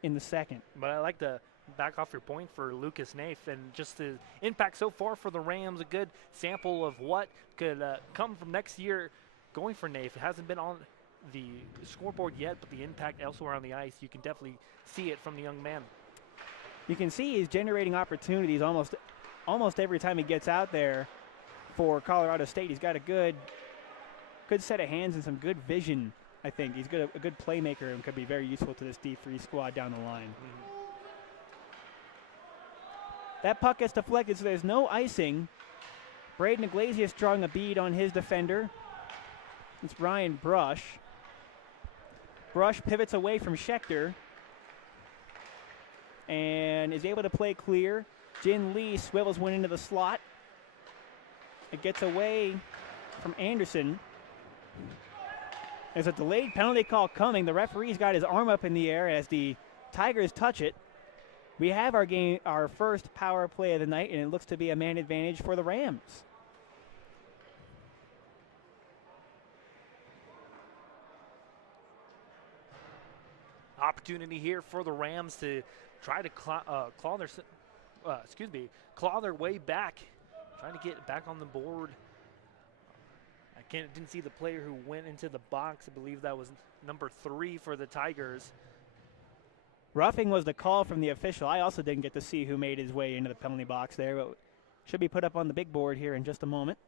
in the second. But I like to back off your point for Lucas Naif, and just the impact so far for the Rams, a good sample of what could come from next year going for Naif. It hasn't been on the scoreboard yet, but the impact elsewhere on the ice, you can definitely see it from the young man. You can see he's generating opportunities almost every time he gets out there for Colorado State. He's got a good set of hands and some good vision, I think. He's a good playmaker and could be very useful to this D3 squad down the line. That puck gets deflected, so there's no icing. Braden Iglesias drawing a bead on his defender. It's Ryan Brush. Brush pivots away from Schechter and is able to play clear. Jin Lee swivels one into the slot. It gets away from Anderson. There's a delayed penalty call coming. The referee's got his arm up in the air as the Tigers touch it. We have our first power play of the night, and it looks to be a man advantage for the Rams. Opportunity here for the Rams to try to claw their way back, trying to get back on the board. I didn't see the player who went into the box. I believe that was number 3 for the Tigers. Roughing was the call from the official. I also didn't get to see who made his way into the penalty box there, but should be put up on the big board here in just a moment.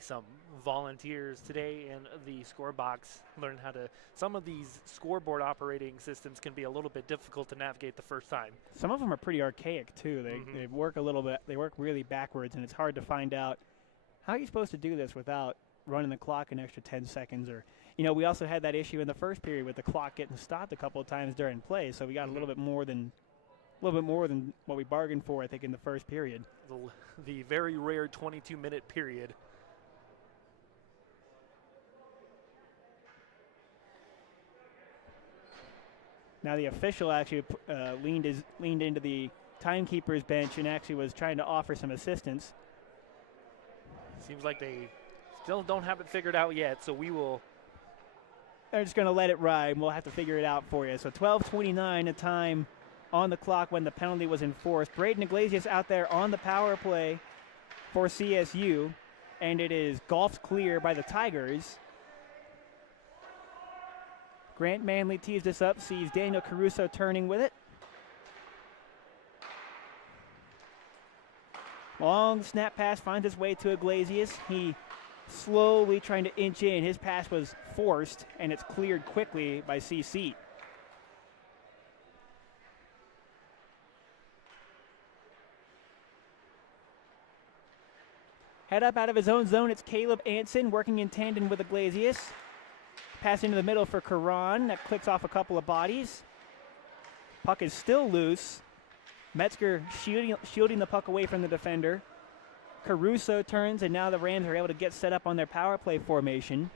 Some volunteers today in the score box learn how to. Some of these scoreboard operating systems can be a little bit difficult to navigate the first time. Some of them are pretty archaic too. They work a little bit. They work really backwards, and it's hard to find out how you're supposed to do this without running the clock an extra 10 seconds. Or, we also had that issue in the first period with the clock getting stopped a couple of times during play. So we got a little bit more than what we bargained for, I think, in the first period. The very rare 22-minute period. Now the official actually leaned into the timekeeper's bench and actually was trying to offer some assistance. Seems like they still don't have it figured out yet, so we will. They're just going to let it ride, and we'll have to figure it out for you. So 12:29 a time on the clock when the penalty was enforced. Braden Iglesias out there on the power play for CSU, and it is golfed clear by the Tigers. Grant Manley tees this up, sees Daniel Caruso turning with it. Long snap pass finds its way to Iglesias. He slowly trying to inch in. His pass was forced, and it's cleared quickly by CC. Head up out of his own zone, it's Caleb Anson working in tandem with Iglesias. Pass into the middle for Karan. That clicks off a couple of bodies. Puck is still loose. Metzger shielding the puck away from the defender. Caruso turns, and now the Rams are able to get set up on their power play formation.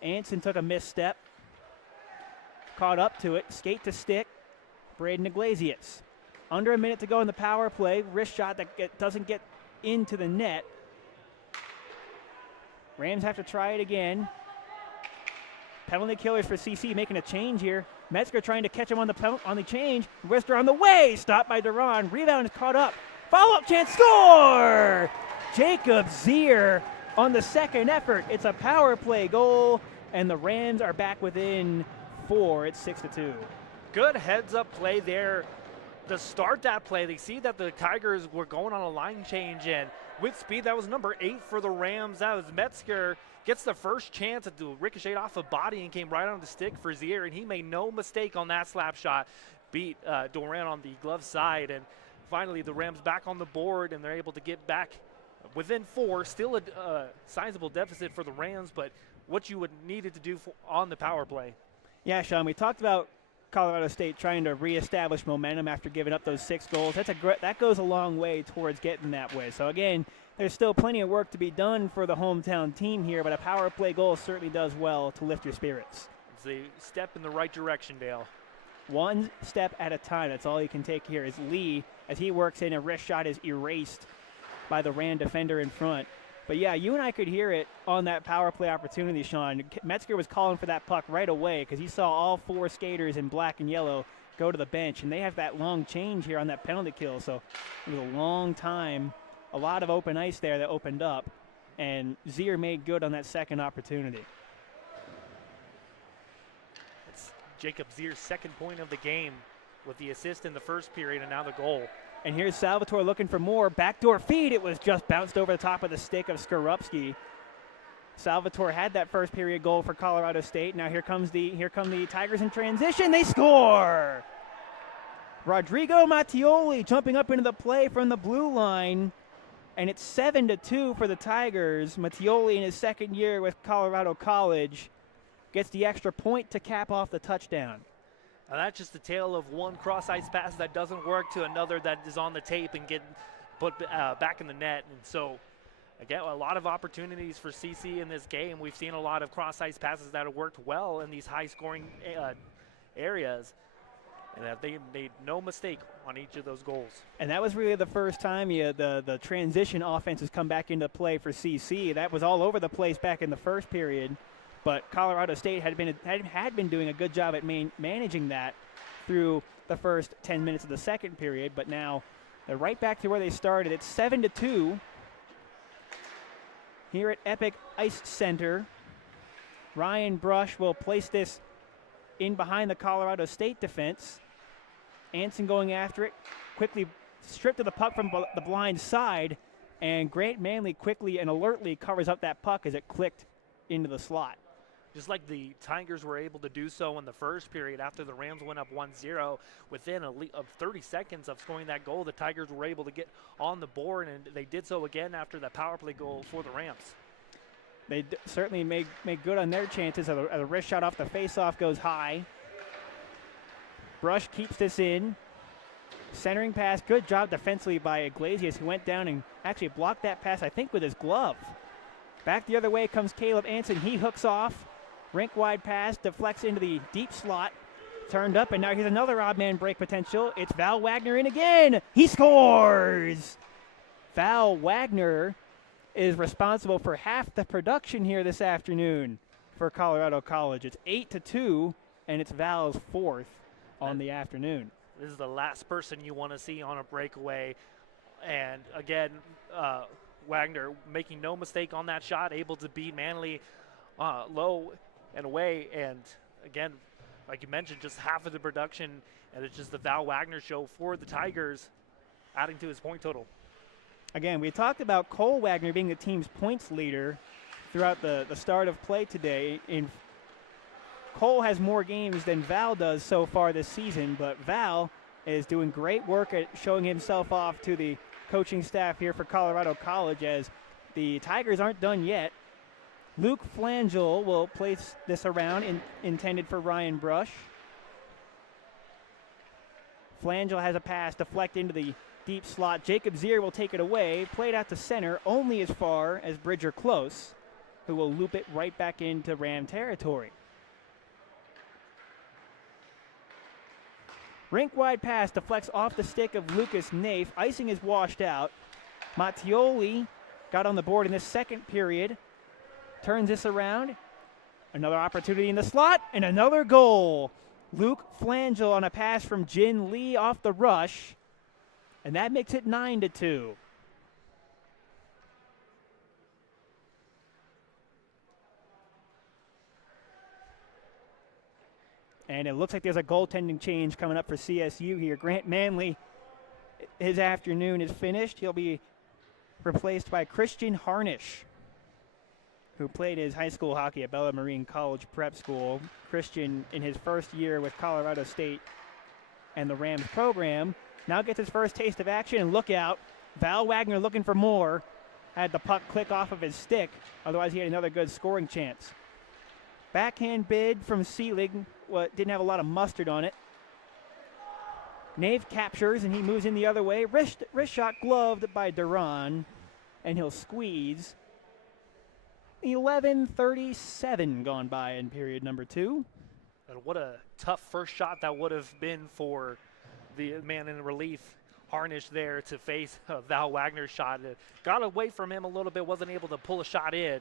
Anson took a misstep. Caught up to it. Skate to stick. Braden Iglesias. Under a minute to go in the power play. Wrist shot that doesn't get into the net. Rams have to try it again. Penalty killers for CC making a change here. Metzger trying to catch him on the change. Wrister on the way. Stopped by Durand. Rebound is caught up. Follow-up chance. Score! Jacob Zier on the second effort. It's a power play goal, and the Rams are back within 4. It's 6-2. Good heads-up play there to start that play, they see that the Tigers were going on a line change, and with speed, that was number 8 for the Rams. That was Metzger. Gets the first chance to ricochet off a body and came right on the stick for Zier, and he made no mistake on that slap shot. Beat Doran on the glove side, and finally the Rams back on the board, and they're able to get back within 4. Still a sizable deficit for the Rams, but what you would needed to do on the power play. Yeah, Sean, we talked about Colorado State trying to reestablish momentum after giving up those 6 goals. That goes a long way towards getting that way. So again, there's still plenty of work to be done for the hometown team here, but a power play goal certainly does well to lift your spirits. It's a step in the right direction, Dale. One step at a time. That's all you can take here. As Lee, as he works in, a wrist shot is erased by the Rand defender in front. But yeah, you and I could hear it on that power play opportunity, Sean. Metzger was calling for that puck right away because he saw all 4 skaters in black and yellow go to the bench, and they have that long change here on that penalty kill. So it was a long time, a lot of open ice there that opened up, and Zier made good on that second opportunity. It's Jacob Zier's second point of the game with the assist in the first period and now the goal. And here's Salvatore looking for more. Backdoor feed. It was just bounced over the top of the stick of Skorupski. Salvatore had that first period goal for Colorado State. Now here come the Tigers in transition. They score! Rodrigo Mattioli jumping up into the play from the blue line. And it's 7-2 for the Tigers. Mattioli in his second year with Colorado College gets the extra point to cap off the touchdown. Now that's just the tale of one cross-ice pass that doesn't work to another that is on the tape and get put back in the net. And so, again, a lot of opportunities for CC in this game. We've seen a lot of cross-ice passes that have worked well in these high-scoring areas. And they made no mistake on each of those goals. And that was really the first time the transition offense has come back into play for CC. That was all over the place back in the first period. But Colorado State had been doing a good job at managing that through the first 10 minutes of the second period. But now they're right back to where they started. It's 7-2 here at Epic Ice Center. Ryan Brush will place this in behind the Colorado State defense. Anson going after it, quickly stripped of the puck from the blind side, and Grant Manley quickly and alertly covers up that puck as it clicked into the slot. Just like the Tigers were able to do so in the first period after the Rams went up 1-0, within of 30 seconds of scoring that goal, the Tigers were able to get on the board, and they did so again after that power play goal for the Rams. They certainly made good on their chances. A wrist shot off the faceoff goes high. Brush keeps this in. Centering pass, good job defensively by Iglesias, who went down and actually blocked that pass, I think, with his glove. Back the other way comes Caleb Anson. He hooks off. Rink-wide pass, deflects into the deep slot. Turned up, and now here's another odd man break potential. It's Val Wagner in again. He scores! Val Wagner is responsible for half the production here this afternoon for Colorado College. It's 8-2, and it's Val's 4th on the afternoon. This is the last person you want to see on a breakaway. And again, Wagner making no mistake on that shot, able to beat Manley low and away. And again, like you mentioned, just half of the production, and it's just the Val Wagner show for the Tigers, adding to his point total. Again, we talked about Cole Wagner being the team's points leader throughout the start of play today. Cole has more games than Val does so far this season, but Val is doing great work at showing himself off to the coaching staff here for Colorado College, as the Tigers aren't done yet. Luke Flangel will place this around, intended for Ryan Brush. Flangel has a pass deflect into the deep slot. Jacob Zier will take it away, played out to center, only as far as Bridger Close, who will loop it right back into Ram territory. Rink-wide pass deflects off the stick of Lucas Naif. Icing is washed out. Mattioli got on the board in this second period. Turns this around. Another opportunity in the slot, and another goal. Luke Flangel on a pass from Jin Lee off the rush, and that makes it 9-2. And it looks like there's a goaltending change coming up for CSU here. Grant Manley, his afternoon is finished. He'll be replaced by Christian Harnish, who played his high school hockey at Bella Marine College Prep School. Christian, in his first year with Colorado State and the Rams program, now gets his first taste of action. And look out, Val Wagner looking for more. Had the puck click off of his stick. Otherwise, he had another good scoring chance. Backhand bid from Seelig. Didn't have a lot of mustard on it. Nave captures, and he moves in the other way. Wrist shot gloved by Duran, and he'll squeeze. 11:37 gone by in period number 2. And what a tough first shot that would have been for the man in relief, Harnish, there to face Val Wagner's shot. It got away from him a little bit, wasn't able to pull a shot in.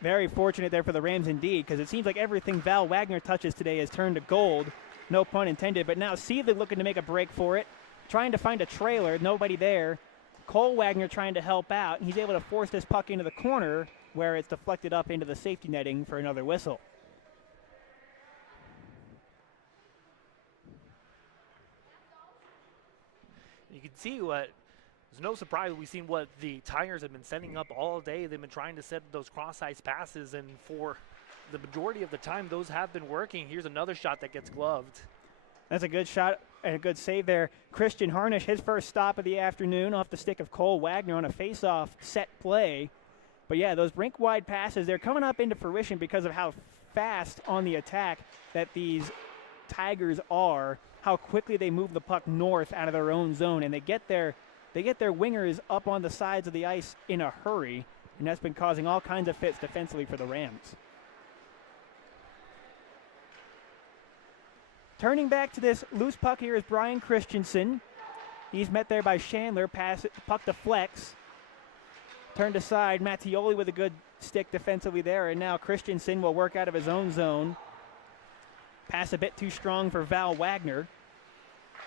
Very fortunate there for the Rams indeed, because it seems like everything Val Wagner touches today has turned to gold. No pun intended, but now Seelig looking to make a break for it, trying to find a trailer, nobody there. Cole Wagner trying to help out, and he's able to force this puck into the corner where it's deflected up into the safety netting for another whistle. You can see there's no surprise we've seen what the Tigers have been sending up all day. They've been trying to set those cross-ice passes, and for the majority of the time, those have been working. Here's another shot that gets gloved. That's a good shot and a good save there. Christian Harnish, his first stop of the afternoon off the stick of Cole Wagner on a face-off set play. But yeah, those rink-wide passes, they're coming up into fruition because of how fast on the attack that these Tigers are, how quickly they move the puck north out of their own zone, and they get their wingers up on the sides of the ice in a hurry, and that's been causing all kinds of fits defensively for the Rams. Turning back to this loose puck here is Brian Christensen. He's met there by Chandler. Pass it, puck to Flex. Turned aside. Mattioli with a good stick defensively there. And now Christensen will work out of his own zone. Pass a bit too strong for Val Wagner.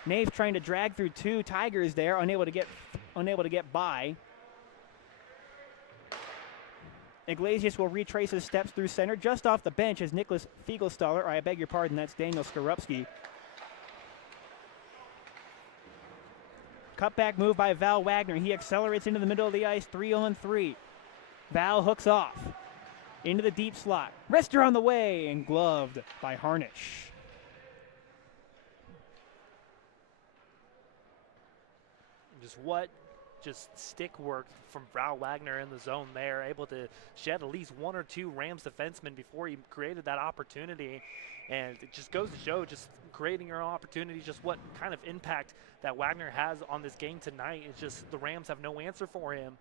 Nave trying to drag through 2 Tigers there. Unable to get by. Iglesias will retrace his steps through center. Just off the bench is Nicholas Fiegelstaller. I beg your pardon, that's Daniel Skorupski. Cutback move by Val Wagner. He accelerates into the middle of the ice, 3-on-3. Val hooks off into the deep slot. Wrister on the way and gloved by Harnish. Just stick work from Val Wagner in the zone there, able to shed at least 1 or 2 Rams defensemen before he created that opportunity. And it just goes to show, just creating your own opportunity, just what kind of impact that Wagner has on this game tonight. It's just the Rams have no answer for him.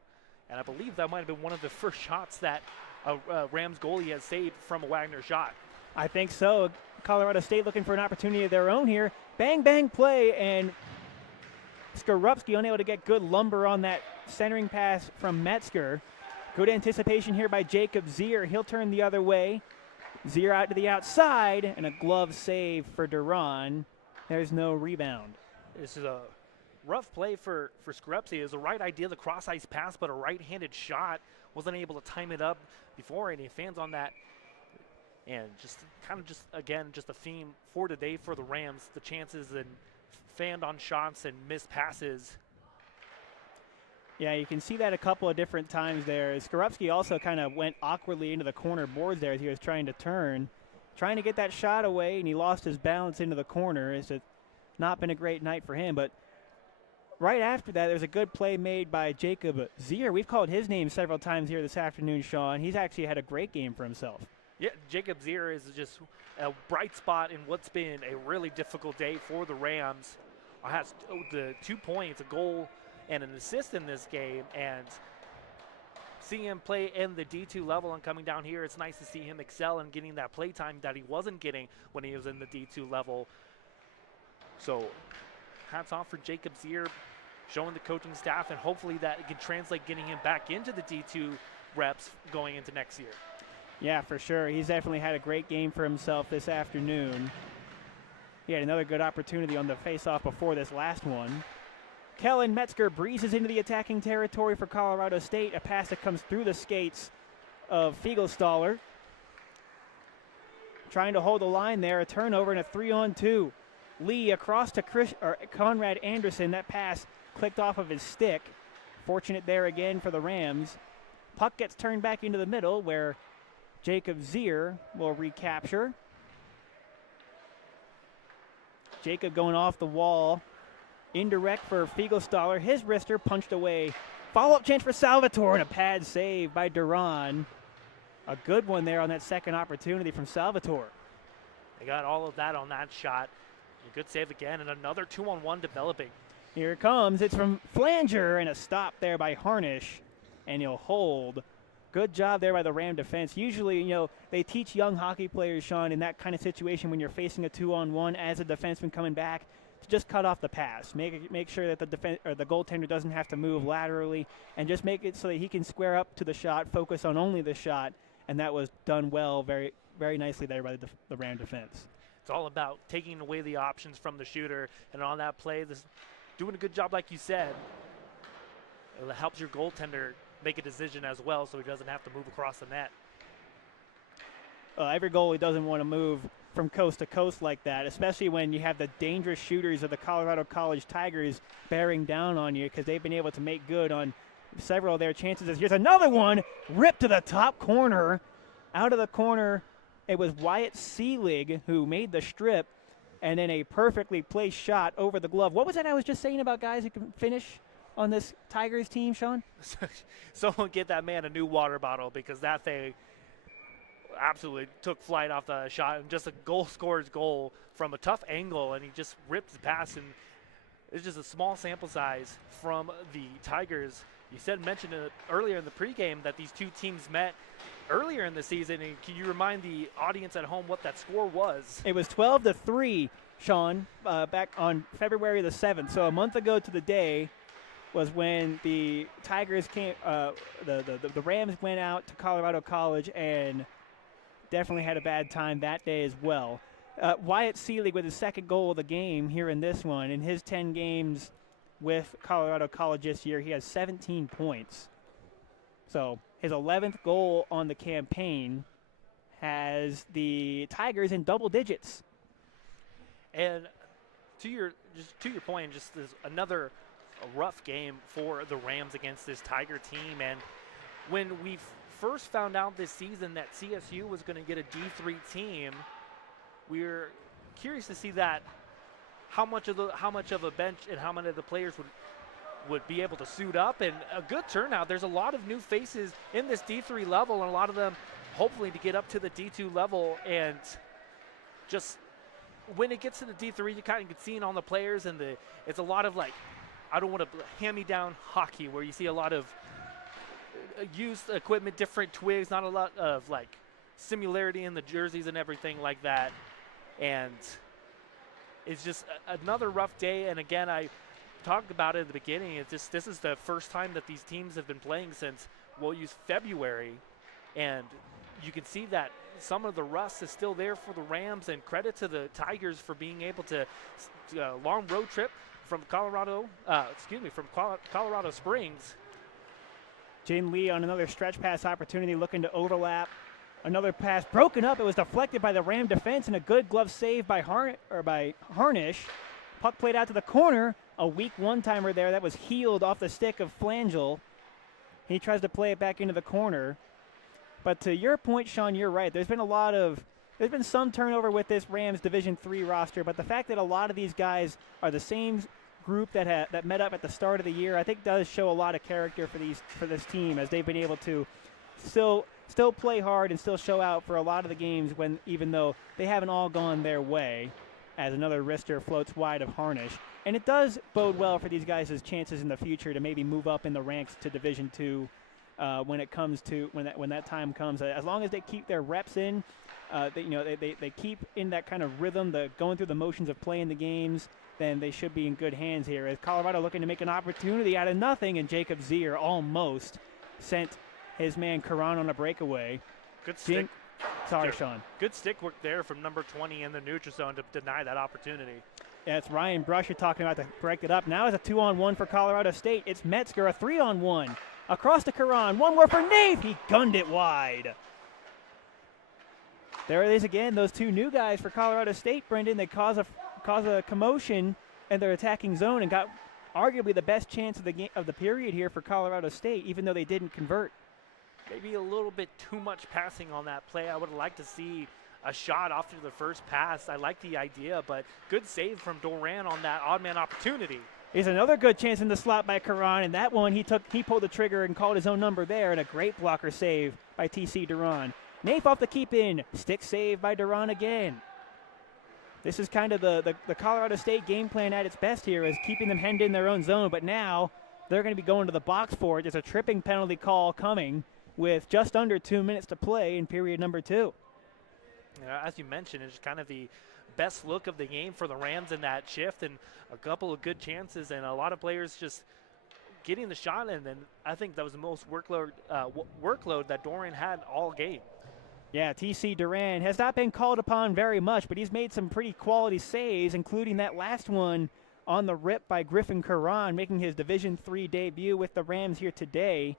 And I believe that might have been one of the first shots that a Rams goalie has saved from a Wagner shot. I think so. Colorado State looking for an opportunity of their own here. Bang, bang play, and Skorupski unable to get good lumber on that centering pass from Metzger. Good anticipation here by Jacob Zier. He'll turn the other way. Zier out to the outside, and a glove save for Duran. There's no rebound. This is a rough play for Skorupski. It was the right idea, the cross-ice pass, but a right-handed shot. Wasn't able to time it up before, and he fans on that. And again, a theme for today for the Rams, the chances and fanned on shots and missed passes. Yeah, you can see that a couple of different times there. Skorupski also kind of went awkwardly into the corner boards there as he was trying to turn, trying to get that shot away, and he lost his balance into the corner. It's not been a great night for him, but right after that, there's a good play made by Jacob Zier. We've called his name several times here this afternoon, Sean. He's actually had a great game for himself. Yeah, Jacob Zier is just a bright spot in what's been a really difficult day for the Rams. Has the 2 points, a goal, and an assist in this game, and seeing him play in the D2 level and coming down here, it's nice to see him excel and getting that play time that he wasn't getting when he was in the D2 level. So hats off for Jacob Zier, showing the coaching staff, and hopefully that it can translate getting him back into the D2 reps going into next year. Yeah, for sure. He's definitely had a great game for himself this afternoon. He had another good opportunity on the face-off before this last one. Kellen Metzger breezes into the attacking territory for Colorado State. A pass that comes through the skates of Fiegelstaller. trying to hold the line there. A turnover and a 3-on-2. Lee across to Conrad Anderson. That pass clicked off of his stick. Fortunate there again for the Rams. Puck gets turned back into the middle where Jacob Zier will recapture. Jacob going off the wall. Indirect for Fiegelstaller. His wrister punched away. Follow-up chance for Salvatore and a pad save by Duran. A good one there on that second opportunity from Salvatore. They got all of that on that shot. A good save again, and another 2-on-1 developing. Here it comes. It's from Flanger, and a stop there by Harnish, and he'll hold. Good job there by the Ram defense. Usually, they teach young hockey players, Sean, in that kind of situation when you're facing a 2-on-1 as a defenseman coming back, to just cut off the pass. Make sure that the goaltender doesn't have to move laterally, and just make it so that he can square up to the shot, focus on only the shot, and that was done well, very, very nicely there by the Ram defense. It's all about taking away the options from the shooter, and on that play, doing a good job, like you said. It helps your goaltender make a decision as well, so he doesn't have to move across the net. Every goalie doesn't want to move from coast to coast like that, especially when you have the dangerous shooters of the Colorado College Tigers bearing down on you, because they've been able to make good on several of their chances. Here's another one, ripped to the top corner. Out of the corner, it was Wyatt Seelig who made the strip, and then a perfectly placed shot over the glove. What was that I was just saying about guys who can finish on this Tigers team, Sean? Someone get that man a new water bottle, because that thing absolutely took flight off the shot, and just a goal scorer's goal from a tough angle, and he just ripped the pass, and it's just a small sample size from the Tigers. You mentioned it earlier in the pregame that these two teams met earlier in the season, and can you remind the audience at home what that score was? It was 12-3, Sean, back on February the 7th. So a month ago to the day was when the Tigers came, the Rams went out to Colorado College and definitely had a bad time that day as well. Wyatt Seelig with his second goal of the game here in this one. In his 10 games with Colorado College this year, he has 17 points. So his 11th goal on the campaign has the Tigers in double digits. And to your point, just another rough game for the Rams against this Tiger team. And when we first found out this season that CSU was going to get a D3 team, we were curious to see that how much of a bench and how many of the players would be able to suit up, and a good turnout. There's a lot of new faces in this D3 level, and a lot of them hopefully to get up to the D2 level. And just when it gets to the D3, you kind of can see it on the players, and it's a lot of I don't want to hand-me-down hockey where you see a lot of used equipment, different twigs, not a lot of similarity in the jerseys and everything like that. And it's just another rough day. And again, I talked about it in the beginning. It's just this is the first time that these teams have been playing since, we'll use February, and you can see that some of the rust is still there for the Rams, and credit to the Tigers for being able to long road trip from Colorado Springs. Jane Lee on another stretch pass opportunity, looking to overlap. Another pass broken up. It was deflected by the Ram defense, and a good glove save by Harnish. Puck played out to the corner. A weak one-timer there that was healed off the stick of Flangel. He tries to play it back into the corner. But to your point, Sean, you're right. There's been some turnover with this Rams Division III roster, but the fact that a lot of these guys are the same group that met up at the start of the year, I think does show a lot of character for this team, as they've been able to still play hard and still show out for a lot of the games, even though they haven't all gone their way, as another wrister floats wide of Harnish. And it does bode well for these guys' chances in the future to maybe move up in the ranks to Division II when that time comes. As long as they keep their reps in, they keep in that kind of rhythm, going through the motions of playing the games, then they should be in good hands here. As Colorado looking to make an opportunity out of nothing, and Jacob Zier almost sent his man Karan on a breakaway. Good stick. Sorry, Sean. Good stick work there from number 20 in the neutral zone to deny that opportunity. Yeah, it's Ryan Brush you're talking about to break it up. Now it's a 2-on-1 for Colorado State. It's Metzger, a 3-on-1. Across to Karan. One more for Nate. He gunned it wide. There it is again, those two new guys for Colorado State, Brendan. They cause a commotion in their attacking zone and got arguably the best chance of the period here for Colorado State, even though they didn't convert. Maybe a little bit too much passing on that play. I would like to see a shot after the first pass. I like the idea, but good save from Doran on that odd man opportunity. Here's another good chance in the slot by Karan, and that one he pulled the trigger and called his own number there, and a great blocker save by TC Duran. Naif off the keep in, stick save by Duran again. This is kind of the Colorado State game plan at its best here, is keeping them hemmed in their own zone, but now they're going to be going to the box for it. There's a tripping penalty call coming with just under 2 minutes to play in period number 2. As you mentioned, it's kind of the best look of the game for the Rams in that shift, and a couple of good chances and a lot of players just getting the shot, and then I think that was the most workload that Dorian had all game. Yeah, TC Duran has not been called upon very much, but he's made some pretty quality saves, including that last one on the rip by Griffin Karan, making his Division III debut with the Rams here today.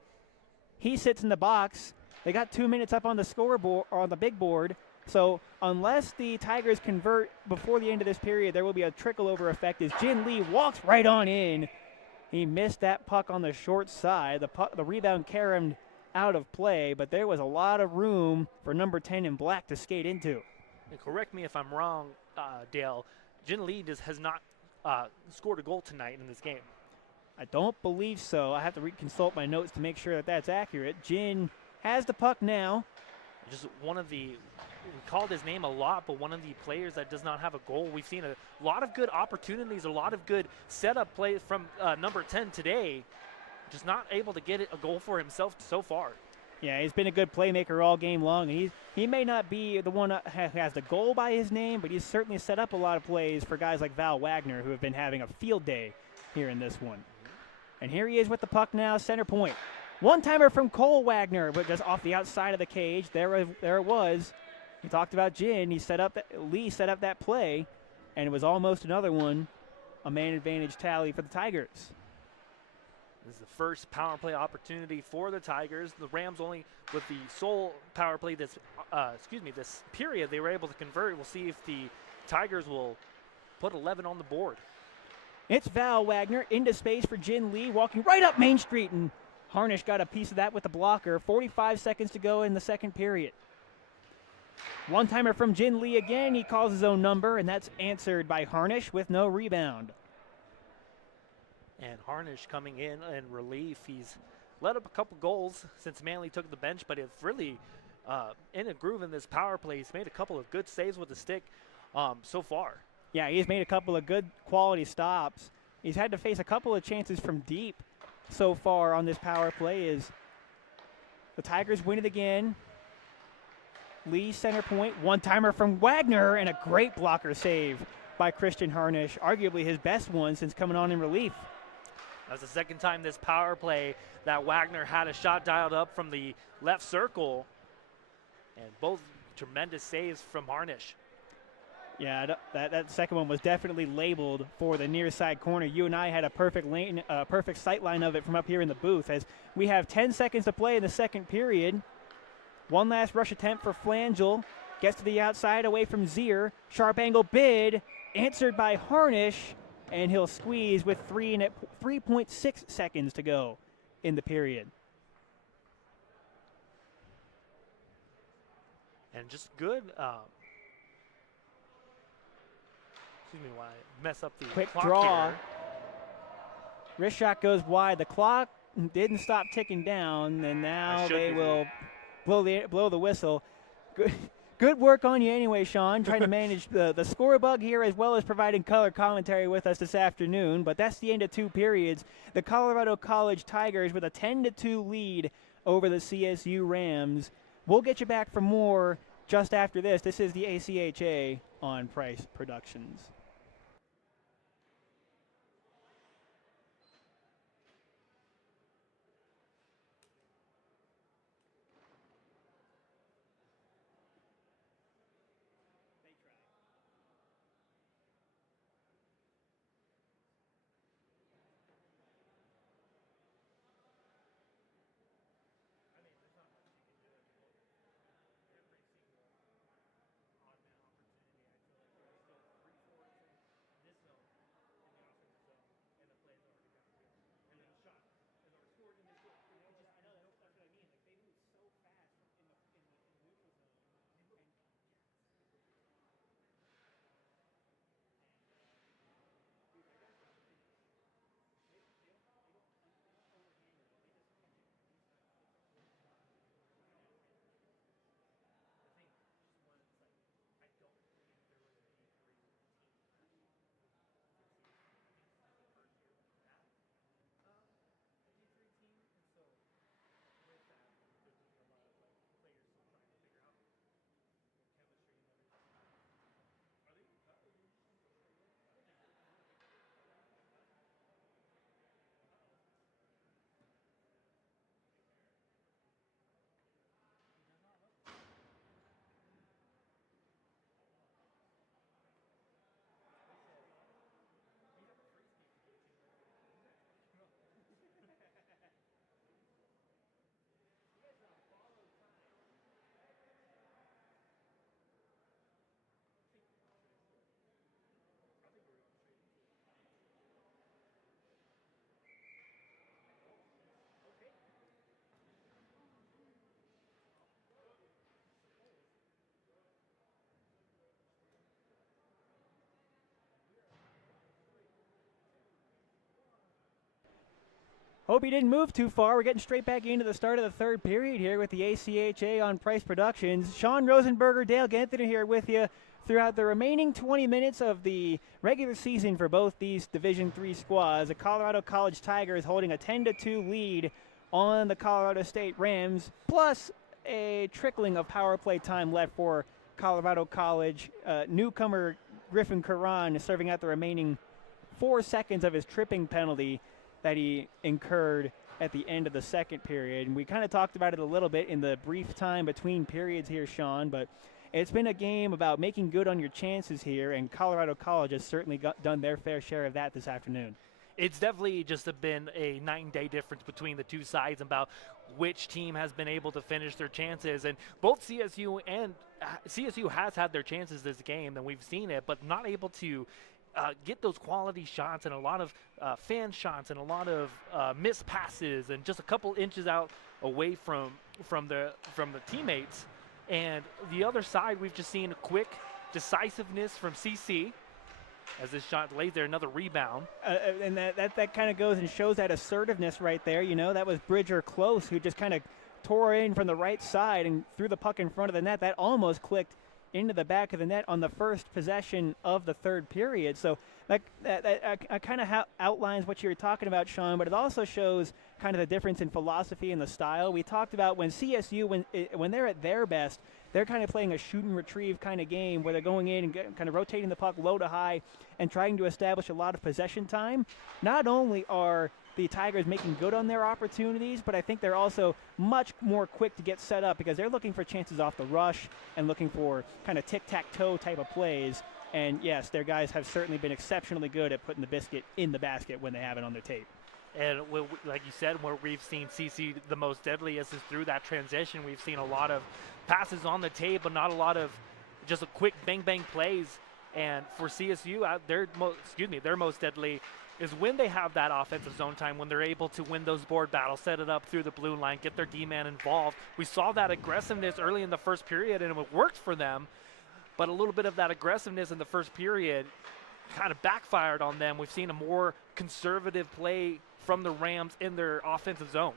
He sits in the box. They got 2 minutes up on the scoreboard, or on the big board. So unless the Tigers convert before the end of this period, there will be a trickle-over effect as Jin Lee walks right on in. He missed that puck on the short side. The rebound carried out of play, but there was a lot of room for number 10 in black to skate into. And correct me if I'm wrong, Dale. Jin Lee has not scored a goal tonight in this game. I don't believe so. I have to consult my notes to make sure that that's accurate. Jin has the puck now. Just one of the, we called his name a lot, but one of the players that does not have a goal. We've seen a lot of good opportunities, a lot of good setup plays from number 10 today. Just not able to get a goal for himself so far. Yeah, he's been a good playmaker all game long. And he may not be the one that has the goal by his name, but he's certainly set up a lot of plays for guys like Val Wagner, who have been having a field day here in this one. And here he is with the puck now, center point. One-timer from Cole Wagner, but just off the outside of the cage. There it was. We talked about Jin. Lee set up that play, and it was almost another one, a man advantage tally for the Tigers. This is the first power play opportunity for the Tigers. The Rams only with the sole power play this period they were able to convert. We'll see if the Tigers will put 11 on the board. It's Val Wagner into space for Jin Lee, walking right up Main Street, and Harnish got a piece of that with the blocker. 45 seconds to go in the second period. One-timer from Jin Lee again. He calls his own number, and that's answered by Harnish with no rebound. And Harnish coming in relief. He's let up a couple goals since Manley took the bench, but it's really in a groove in this power play. He's made a couple of good saves with the stick so far. Yeah, he's made a couple of good quality stops. He's had to face a couple of chances from deep so far on this power play. Is the Tigers win it again. Lee center point, one-timer from Wagner, and a great blocker save by Christian Harnish, arguably his best one since coming on in relief. That's the second time this power play that Wagner had a shot dialed up from the left circle, and both tremendous saves from Harnish. Yeah, that second one was definitely labeled for the near side corner. You and I had a perfect sight line of it from up here in the booth, as we have 10 seconds to play in the second period. One last rush attempt for Flangel. Gets to the outside away from Zier. Sharp angle bid, answered by Harnish, and he'll squeeze with 3.6 seconds to go in the period. And just good, excuse me while I mess up the quick clock draw. here. Wrist shot goes wide. The clock didn't stop ticking down, and now they will blow the whistle. Good work on you anyway, Sean, trying to manage the score bug here as well as providing color commentary with us this afternoon. But that's the end of two periods. The Colorado College Tigers with a 10-2 lead over the CSU Rams. We'll get you back for more just after this. This is the ACHA on Price Productions. Hope you didn't move too far. We're getting straight back into the start of the third period here with the ACHA on Price Productions. Sean Rosenberger, Dale Ganthner here with you throughout the remaining 20 minutes of the regular season for both these Division III squads. The Colorado College Tigers holding a 10-2 lead on the Colorado State Rams, plus a trickling of power play time left for Colorado College. Newcomer Griffin Curran is serving out the remaining 4 seconds of his tripping penalty that he incurred at the end of the second period. And we kind of talked about it a little bit in the brief time between periods here, Sean, but it's been a game about making good on your chances here, and Colorado College has certainly done their fair share of that this afternoon. It's definitely just been a night and day difference between the two sides about which team has been able to finish their chances. And both CSU and CSU has had their chances this game, and we've seen it, but not able to get those quality shots, and a lot of fan shots and a lot of missed passes and just a couple inches out away from the teammates. And the other side, we've just seen a quick decisiveness from CC as this shot lays there, another rebound. And that kind of goes and shows that assertiveness right there. You know, that was Bridger Close who just kind of tore in from the right side and threw the puck in front of the net. That almost clicked into the back of the net on the first possession of the third period. So that kind of outlines what you were talking about, Sean, but it also shows kind of the difference in philosophy and the style. We talked about when CSU, when they're at their best, they're kind of playing a shoot and retrieve kind of game where they're going in and kind of rotating the puck low to high and trying to establish a lot of possession time. Not only are the Tigers making good on their opportunities, but I think they're also much more quick to get set up because they're looking for chances off the rush and looking for kind of tic-tac-toe type of plays. And yes, their guys have certainly been exceptionally good at putting the biscuit in the basket when they have it on their tape. And like you said, where we've seen CC the most deadliest is through that transition. We've seen a lot of passes on the tape, but not a lot of just a quick bang-bang plays. And for CSU, their most deadly is when they have that offensive zone time, when they're able to win those board battles, set it up through the blue line, get their D-man involved. We saw that aggressiveness early in the first period, and it worked for them. But a little bit of that aggressiveness in the first period kind of backfired on them. We've seen a more conservative play from the Rams in their offensive zone.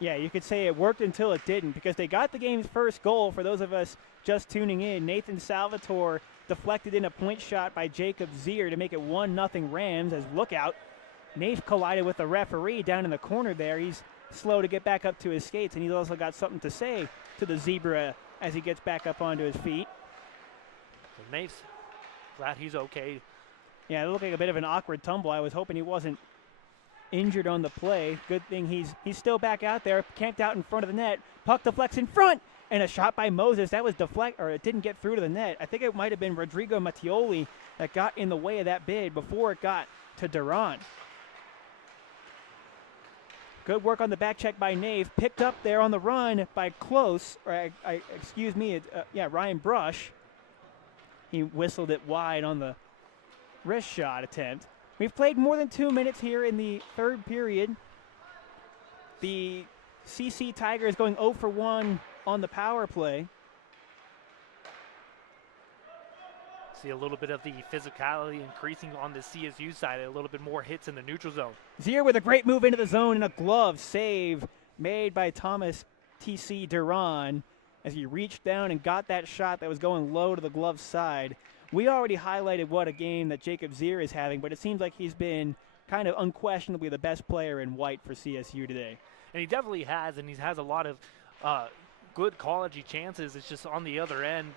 Yeah, you could say it worked until it didn't, because they got the game's first goal. For those of us just tuning in, Nathan Salvatore deflected in a point shot by Jacob Zier to make it 1-0 Rams. As lookout, Nath collided with the referee down in the corner there. He's slow to get back up to his skates, and he's also got something to say to the Zebra as he gets back up onto his feet. So Nath's glad he's okay. Yeah, it looked like a bit of an awkward tumble. I was hoping he wasn't injured on the play. Good thing he's still back out there, camped out in front of the net. Puck deflects in front, and a shot by Moses. That was it didn't get through to the net. I think it might have been Rodrigo Mattioli that got in the way of that bid before it got to Durant. Good work on the back check by Nave. Picked up there on the run by Ryan Brush. He whistled it wide on the wrist shot attempt. We've played more than 2 minutes here in the third period. The CC Tigers going 0 for 1 on the power play. See a little bit of the physicality increasing on the CSU side, a little bit more hits in the neutral zone. Zier with a great move into the zone and a glove save made by Thomas T.C. Duran as he reached down and got that shot that was going low to the glove side. We already highlighted what a game that Jacob Zier is having, but it seems like he's been kind of unquestionably the best player in white for CSU today. And he definitely has, and he has a lot of good quality chances. It's just on the other end,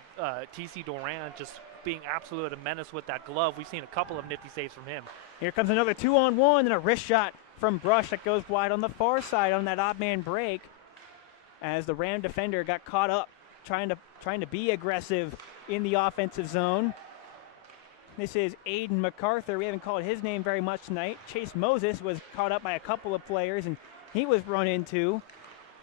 T.C. Duran just being absolute a menace with that glove. We've seen a couple of nifty saves from him. Here comes another 2-on-1 and a wrist shot from Brush that goes wide on the far side on that odd man break as the Ram defender got caught up trying to be aggressive in the offensive zone. This is Aiden MacArthur. We haven't called his name very much tonight. Chase Moses was caught up by a couple of players, and he was run into.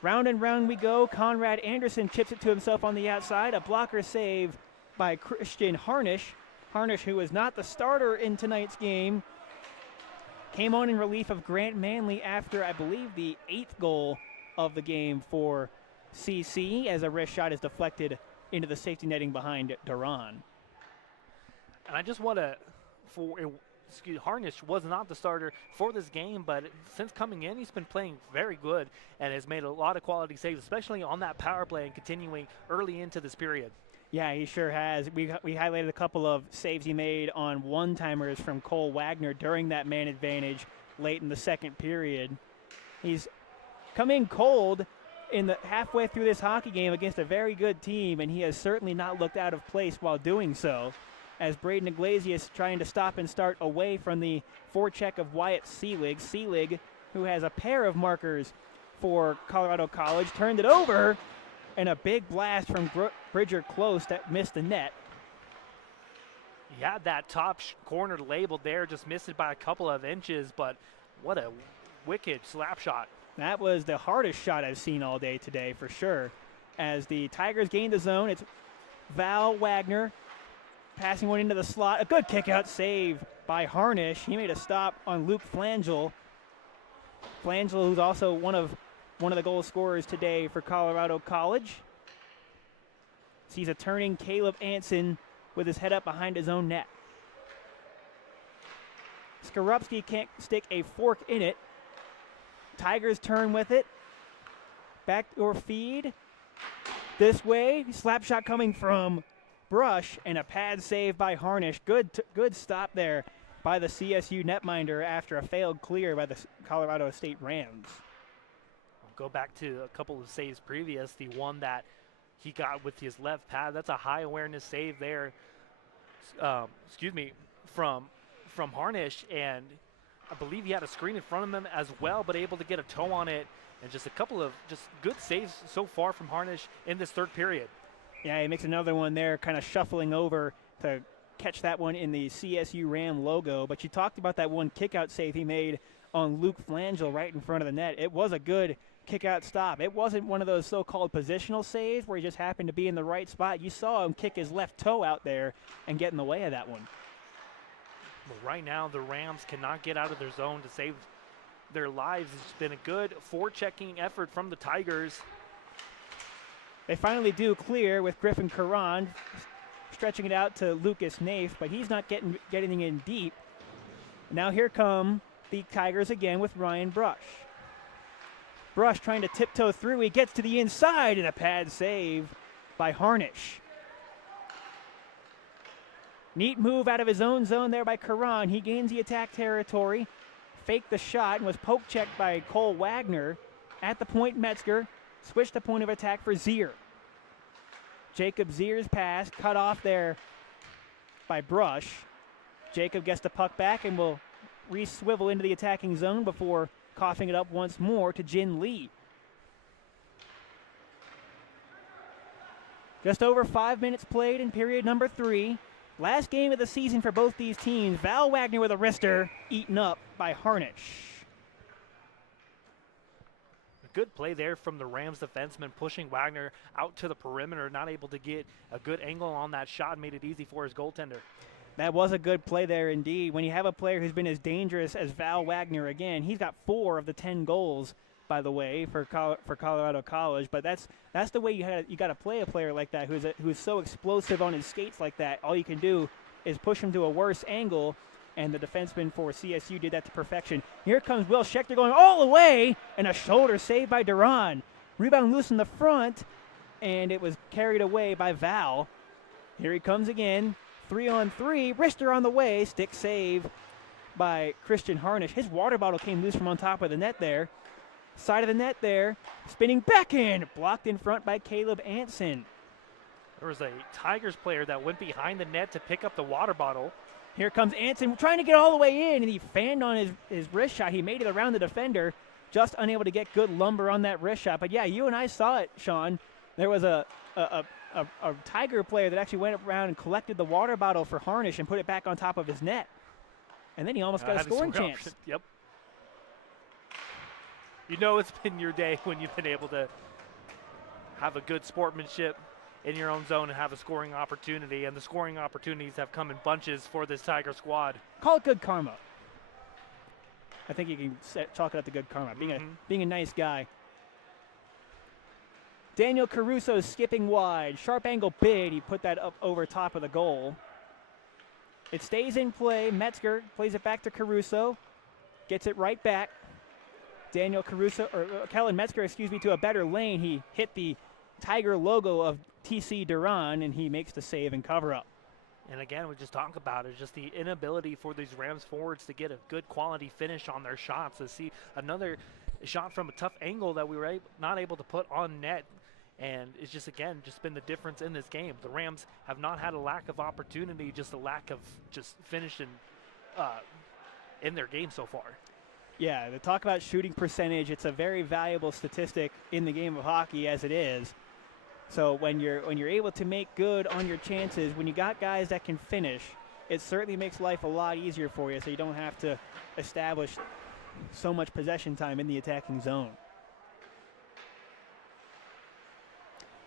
Round and round we go. Conrad Anderson chips it to himself on the outside. A blocker save by Christian Harnish. Harnish, who was not the starter in tonight's game, came on in relief of Grant Manley after, I believe, the 8th goal of the game for CC as a wrist shot is deflected into the safety netting behind Duran. And I just want to, Harnish was not the starter for this game, but since coming in, he's been playing very good and has made a lot of quality saves, especially on that power play and continuing early into this period. Yeah, he sure has. We highlighted a couple of saves he made on one-timers from Cole Wagner during that man advantage late in the second period. He's come in cold in the halfway through this hockey game against a very good team, and he has certainly not looked out of place while doing so, as Braden Iglesias trying to stop and start away from the forecheck of Wyatt Seelig. Seelig, who has a pair of markers for Colorado College, turned it over, and a big blast from Bridger Close that missed the net. He had that top corner labeled there, just missed it by a couple of inches, but what a wicked slap shot. That was the hardest shot I've seen all day today for sure. As the Tigers gain the zone, it's Val Wagner passing one into the slot. A good kick-out save by Harnish. He made a stop on Luke Flangel. Flangel, who's also one of the goal scorers today for Colorado College. Sees a turning Caleb Anson with his head up behind his own net. Skorupski can't stick a fork in it. Tigers turn with it. Backdoor feed. This way. Slap shot coming from Brush and a pad save by Harnish. Good stop there by the CSU netminder after a failed clear by the Colorado State Rams. Go back to a couple of saves previous. The one that he got with his left pad, that's a high awareness save there. From Harnish, and I believe he had a screen in front of him as well, but able to get a toe on it, and just a couple of just good saves so far from Harnish in this third period. Yeah, he makes another one there, kind of shuffling over to catch that one in the CSU Ram logo. But you talked about that one kick-out save he made on Luke Flangel right in front of the net. It was a good kick-out stop. It wasn't one of those so-called positional saves where he just happened to be in the right spot. You saw him kick his left toe out there and get in the way of that one. But right now, the Rams cannot get out of their zone to save their lives. It's been a good forechecking effort from the Tigers. They finally do clear with Griffin Caron stretching it out to Lucas Naif, but he's not getting in deep. Now here come the Tigers again with Ryan Brush. Brush trying to tiptoe through. He gets to the inside, and a pad save by Harnish. Neat move out of his own zone there by Caron. He gains the attack territory, faked the shot, and was poke checked by Cole Wagner. At the point, Metzger switched the point of attack for Zier. Jacob Zier's pass cut off there by Brush. Jacob gets the puck back and will re-swivel into the attacking zone before coughing it up once more to Jin Lee. Just over 5 minutes played in period number 3. Last game of the season for both these teams. Val Wagner with a wrister, eaten up by Harnish. A good play there from the Rams defenseman, pushing Wagner out to the perimeter, not able to get a good angle on that shot, made it easy for his goaltender. That was a good play there indeed. When you have a player who's been as dangerous as Val Wagner again, he's got 4 of the 10 goals, by the way, for Colorado College. But that's the way you got to play a player like that who's so explosive on his skates like that. All you can do is push him to a worse angle, and the defenseman for CSU did that to perfection. Here comes Will Schechter going all the way, and a shoulder save by Duran. Rebound loose in the front, and it was carried away by Val. Here he comes again. 3-on-3, wrister on the way, stick save by Christian Harnish. His water bottle came loose from on top of the net there. Side of the net there, spinning back in, blocked in front by Caleb Anson. There was a Tigers player that went behind the net to pick up the water bottle. Here comes Anson trying to get all the way in, and he fanned on his wrist shot. He made it around the defender, just unable to get good lumber on that wrist shot. But yeah, you and I saw it, Sean. There was a Tiger player that actually went around and collected the water bottle for Harnish and put it back on top of his net. And then he almost got a scoring chance. Yep. You know it's been your day when you've been able to have a good sportsmanship in your own zone and have a scoring opportunity, and the scoring opportunities have come in bunches for this Tiger squad. Call it good karma. I think you can chalk it up to good karma, being a nice guy. Daniel Caruso skipping wide. Sharp angle bid. He put that up over top of the goal. It stays in play. Metzger plays it back to Caruso. Gets it right back. Kellen Metzger, to a better lane. He hit the Tiger logo of TC Duran, and he makes the save and cover up. And again, we just talk about it, just the inability for these Rams forwards to get a good quality finish on their shots. To see another shot from a tough angle that we were not able to put on net. And it's just, again, just been the difference in this game. The Rams have not had a lack of opportunity, just a lack of just finishing in their game so far. Yeah, to talk about shooting percentage, it's a very valuable statistic in the game of hockey as it is. So when you're able to make good on your chances, when you got guys that can finish, it certainly makes life a lot easier for you, so you don't have to establish so much possession time in the attacking zone.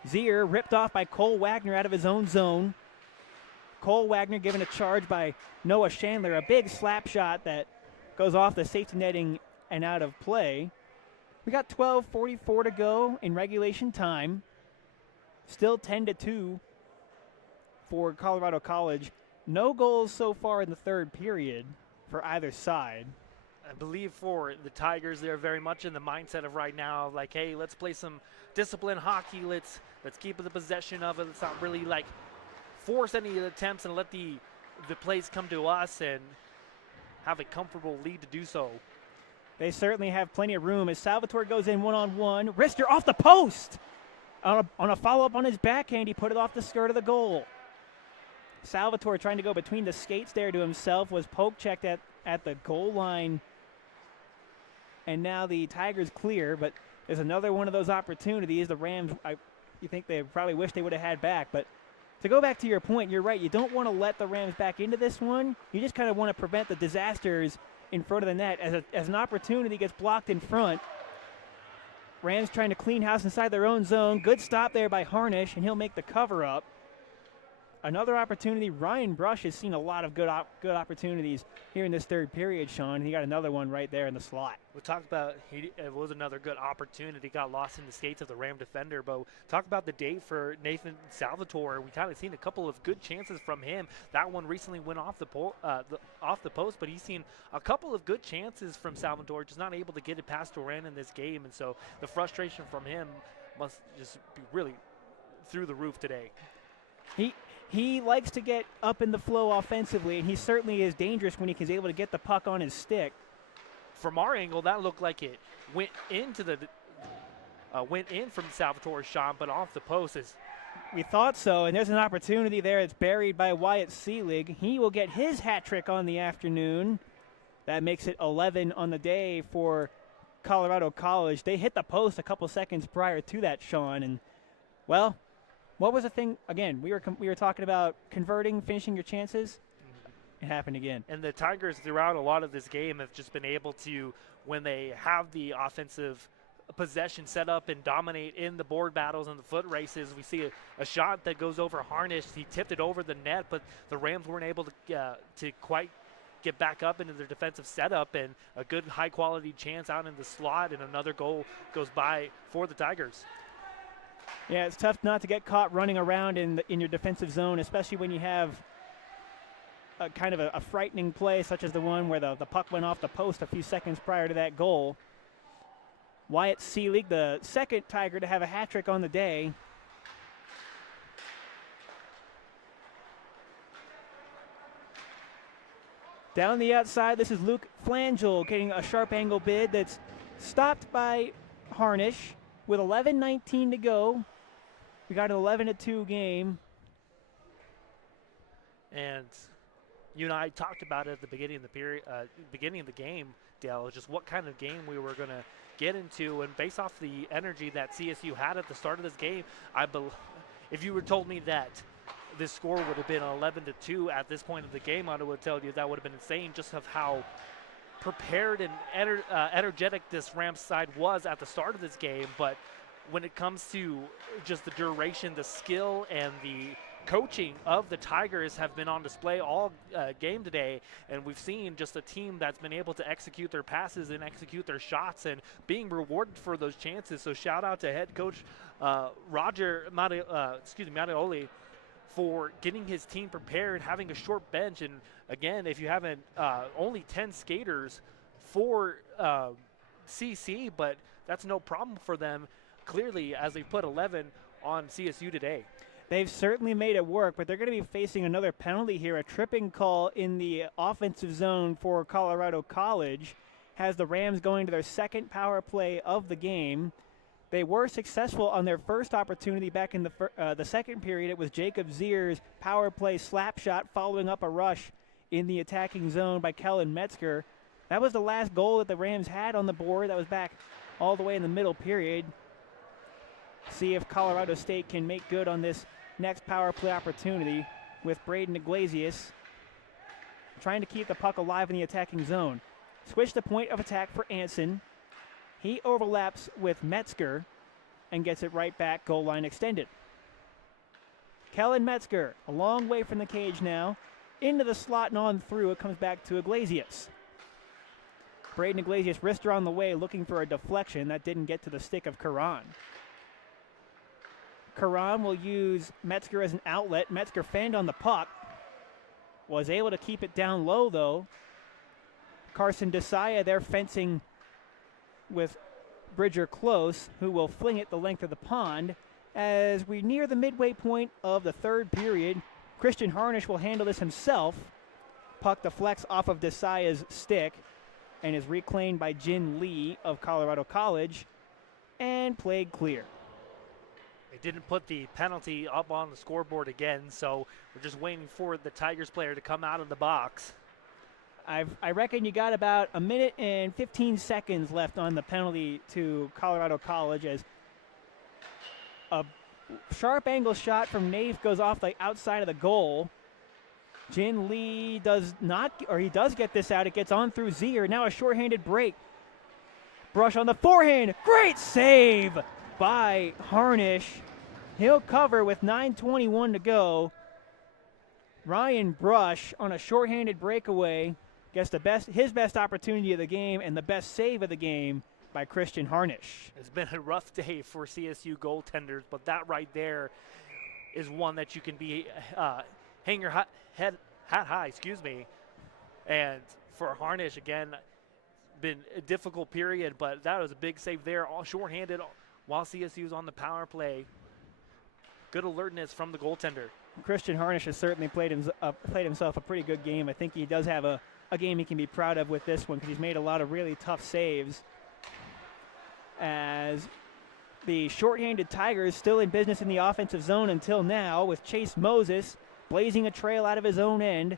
Zier ripped off by Cole Wagner out of his own zone. Cole Wagner given a charge by Noah Chandler, a big slap shot that goes off the safety netting and out of play. We got 12:44 to go in regulation time. Still 10-2 for Colorado College. No goals so far in the third period for either side. I believe for the Tigers, they're very much in the mindset of right now, like, hey, let's play some disciplined hockey. Let's keep the possession of it. Let's not really like force any attempts and let the plays come to us and have a comfortable lead to do so. They certainly have plenty of room as Salvatore goes in one-on-one. Rister off the post. On a follow-up on his backhand, he put it off the skirt of the goal. Salvatore trying to go between the skates there to himself, was poke-checked at the goal line. And now the Tigers clear, but there's another one of those opportunities. The Rams, you think they probably wish they would have had back. But to go back to your point, you're right. You don't want to let the Rams back into this one. You just kind of want to prevent the disasters in front of the net. As an opportunity gets blocked in front, Rams trying to clean house inside their own zone. Good stop there by Harnish, and he'll make the cover up. Another opportunity. Ryan Brush has seen a lot of good opportunities here in this third period, Sean. And he got another one right there in the slot. We talked about it was another good opportunity. Got lost in the skates of the Ram defender. But talk about the day for Nathan Salvatore. We kind of seen a couple of good chances from him. That one recently went off the post, but he's seen a couple of good chances from Salvatore, just not able to get it past Duran in this game. And so the frustration from him must just be really through the roof today. He likes to get up in the flow offensively, and he certainly is dangerous when he is able to get the puck on his stick. From our angle, that looked like it went in from Salvatore's shot, but off the post. We thought so, and there's an opportunity there. It's buried by Wyatt Seelig. He will get his hat trick on the afternoon. That makes it 11 on the day for Colorado College. They hit the post a couple seconds prior to that, Sean, and, well, what was the thing? Again, we were talking about converting, finishing your chances. It happened again. And the Tigers throughout a lot of this game have just been able to, when they have the offensive possession set up and dominate in the board battles and the foot races, we see a shot that goes over Harnish. He tipped it over the net, but the Rams weren't able to quite get back up into their defensive setup, and a good high-quality chance out in the slot, and another goal goes by for the Tigers. Yeah, it's tough not to get caught running around in your defensive zone, especially when you have a kind of a frightening play such as the one where the puck went off the post a few seconds prior to that goal. Wyatt Seelig, the second Tiger to have a hat trick on the day. Down the outside, this is Luke Flangel getting a sharp angle bid that's stopped by Harnish. With 11:19 to go, we got an 11-2 game. And you and I talked about it at the beginning of the game, Dale, just what kind of game we were going to get into. And based off the energy that CSU had at the start of this game, if you were told me that this score would have been 11-2 at this point of the game, I would tell you that would have been insane, just of how prepared and energetic this Rams side was at the start of this game. But when it comes to just the duration, the skill, and the coaching of the Tigers have been on display all game today, and we've seen just a team that's been able to execute their passes and execute their shots and being rewarded for those chances. So shout out to head coach Roger Mattioli for getting his team prepared, having a short bench. And again, if you haven't, only 10 skaters for CC, but that's no problem for them, clearly, as they put 11 on CSU today. They've certainly made it work, but they're going to be facing another penalty here. A tripping call in the offensive zone for Colorado College has the Rams going to their second power play of the game. They were successful on their first opportunity back in the second period. It was Jacob Zier's power play slap shot following up a rush in the attacking zone by Kellen Metzger. That was the last goal that the Rams had on the board. That was back all the way in the middle period. See if Colorado State can make good on this next power play opportunity with Braden Iglesias trying to keep the puck alive in the attacking zone. Switch the point of attack for Anson. He overlaps with Metzger and gets it right back, goal line extended. Kellen Metzger, a long way from the cage now, into the slot and on through. It comes back to Iglesias. Braden Iglesias wrister on the way, looking for a deflection. That didn't get to the stick of Karan. Karan will use Metzger as an outlet. Metzger fanned on the puck. Was able to keep it down low, though. Carson Desaya there fencing with Bridger Close, who will fling it the length of the pond. As we near the midway point of the third period, Christian Harnish will handle this himself. Puck deflects off of Desaya's stick and is reclaimed by Jin Lee of Colorado College and played clear. They didn't put the penalty up on the scoreboard again, so we're just waiting for the Tigers player to come out of the box. I reckon you got about a minute and 15 seconds left on the penalty to Colorado College as a sharp angle shot from Naif goes off the outside of the goal. Jin Lee does not, or he does get this out. It gets on through Zier. Now a shorthanded break. Brush on the forehand. Great save by Harnish. He'll cover with 9:21 to go. Ryan Brush on a shorthanded breakaway gets his best opportunity of the game and the best save of the game by Christian Harnish. It's been a rough day for CSU goaltenders, but that right there is one that you can be hang your hat high, And for Harnish, again, been a difficult period, but that was a big save there, all shorthanded while CSU's on the power play. Good alertness from the goaltender. Christian Harnish has certainly played himself a pretty good game. I think he does have a game he can be proud of with this one because he's made a lot of really tough saves. As the shorthanded Tigers still in business in the offensive zone until now with Chase Moses blazing a trail out of his own end.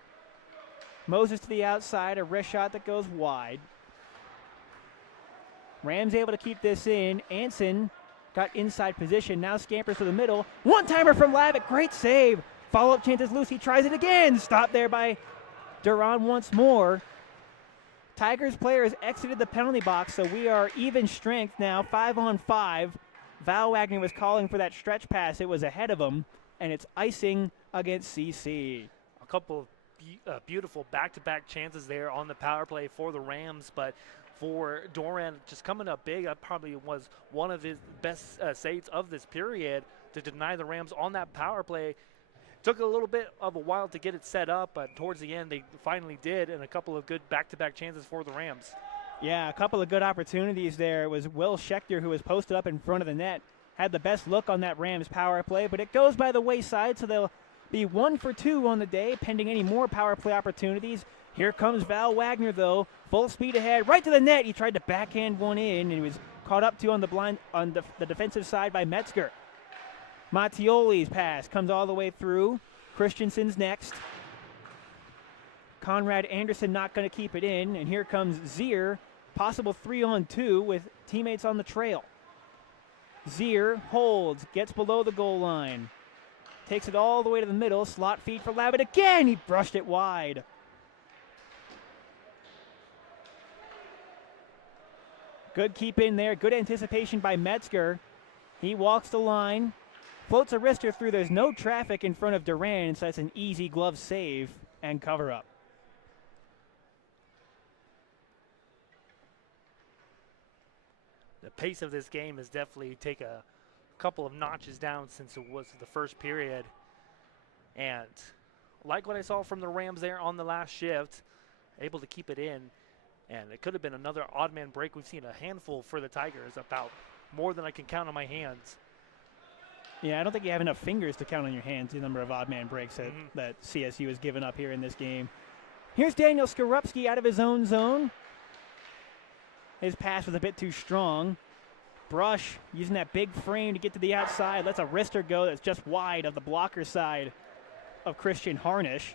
Moses to the outside, a wrist shot that goes wide. Rams able to keep this in. Anson got inside position, now scampers to the middle. One-timer from Lavitt, great save. Follow-up chance is loose, he tries it again. Stopped there by Duran once more. Tigers player has exited the penalty box, so we are even strength now, 5-on-5. Val Wagner was calling for that stretch pass. It was ahead of him, and it's icing against CC. A couple of beautiful back-to-back chances there on the power play for the Rams, but for Doran, just coming up big, that probably was one of his best saves of this period to deny the Rams on that power play. Took a little bit of a while to get it set up, but towards the end they finally did, and a couple of good back-to-back chances for the Rams. Yeah, a couple of good opportunities there. It was Will Schechter who was posted up in front of the net. Had the best look on that Rams power play, but it goes by the wayside, so they'll be 1 for 2 on the day, pending any more power play opportunities. Here comes Val Wagner, though, full speed ahead, right to the net. He tried to backhand one in, and he was caught up to on the defensive side by Metzger. Mattioli's pass comes all the way through. Christensen's next. Conrad Anderson not going to keep it in, and here comes Zier, possible 3-on-2 with teammates on the trail. Zier holds, gets below the goal line, takes it all the way to the middle, slot feed for Lavitt again. He brushed it wide. Good keep in there, good anticipation by Metzger. He walks the line, floats a wrister through. There's no traffic in front of Duran, so that's an easy glove save and cover up. The pace of this game has definitely taken a couple of notches down since it was the first period. And like what I saw from the Rams there on the last shift, able to keep it in. And it could have been another odd man break. We've seen a handful for the Tigers, about more than I can count on my hands. Yeah, I don't think you have enough fingers to count on your hands the number of odd man breaks that CSU has given up here in this game. Here's Daniel Skorupski out of his own zone. His pass was a bit too strong. Brush using that big frame to get to the outside. Lets a wrister go that's just wide of the blocker side of Christian Harnish.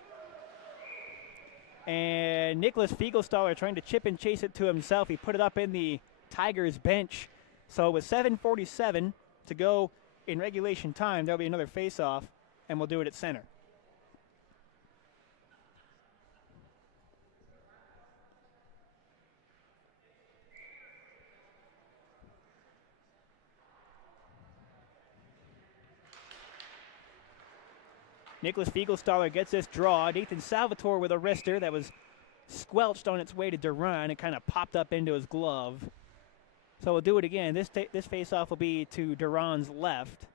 And Nicholas Fiegelstaller trying to chip and chase it to himself. He put it up in the Tigers bench. So with 7:47 to go in regulation time, there'll be another face-off, and we'll do it at center. Nicholas Fiegelstaller gets this draw. Nathan Salvatore with a wrister that was squelched on its way to Duran. It kind of popped up into his glove. So we'll do it again. This face-off will be to Duran's left.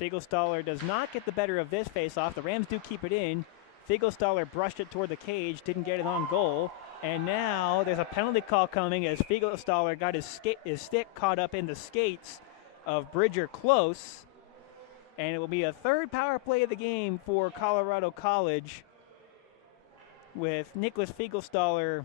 Fiegelstaller does not get the better of this face-off. The Rams do keep it in. Fiegelstaller brushed it toward the cage, didn't get it on goal. And now there's a penalty call coming as Fiegelstaller got his stick caught up in the skates of Bridger Close. And it will be a third power play of the game for Colorado College, with Nicholas Fiegelstaller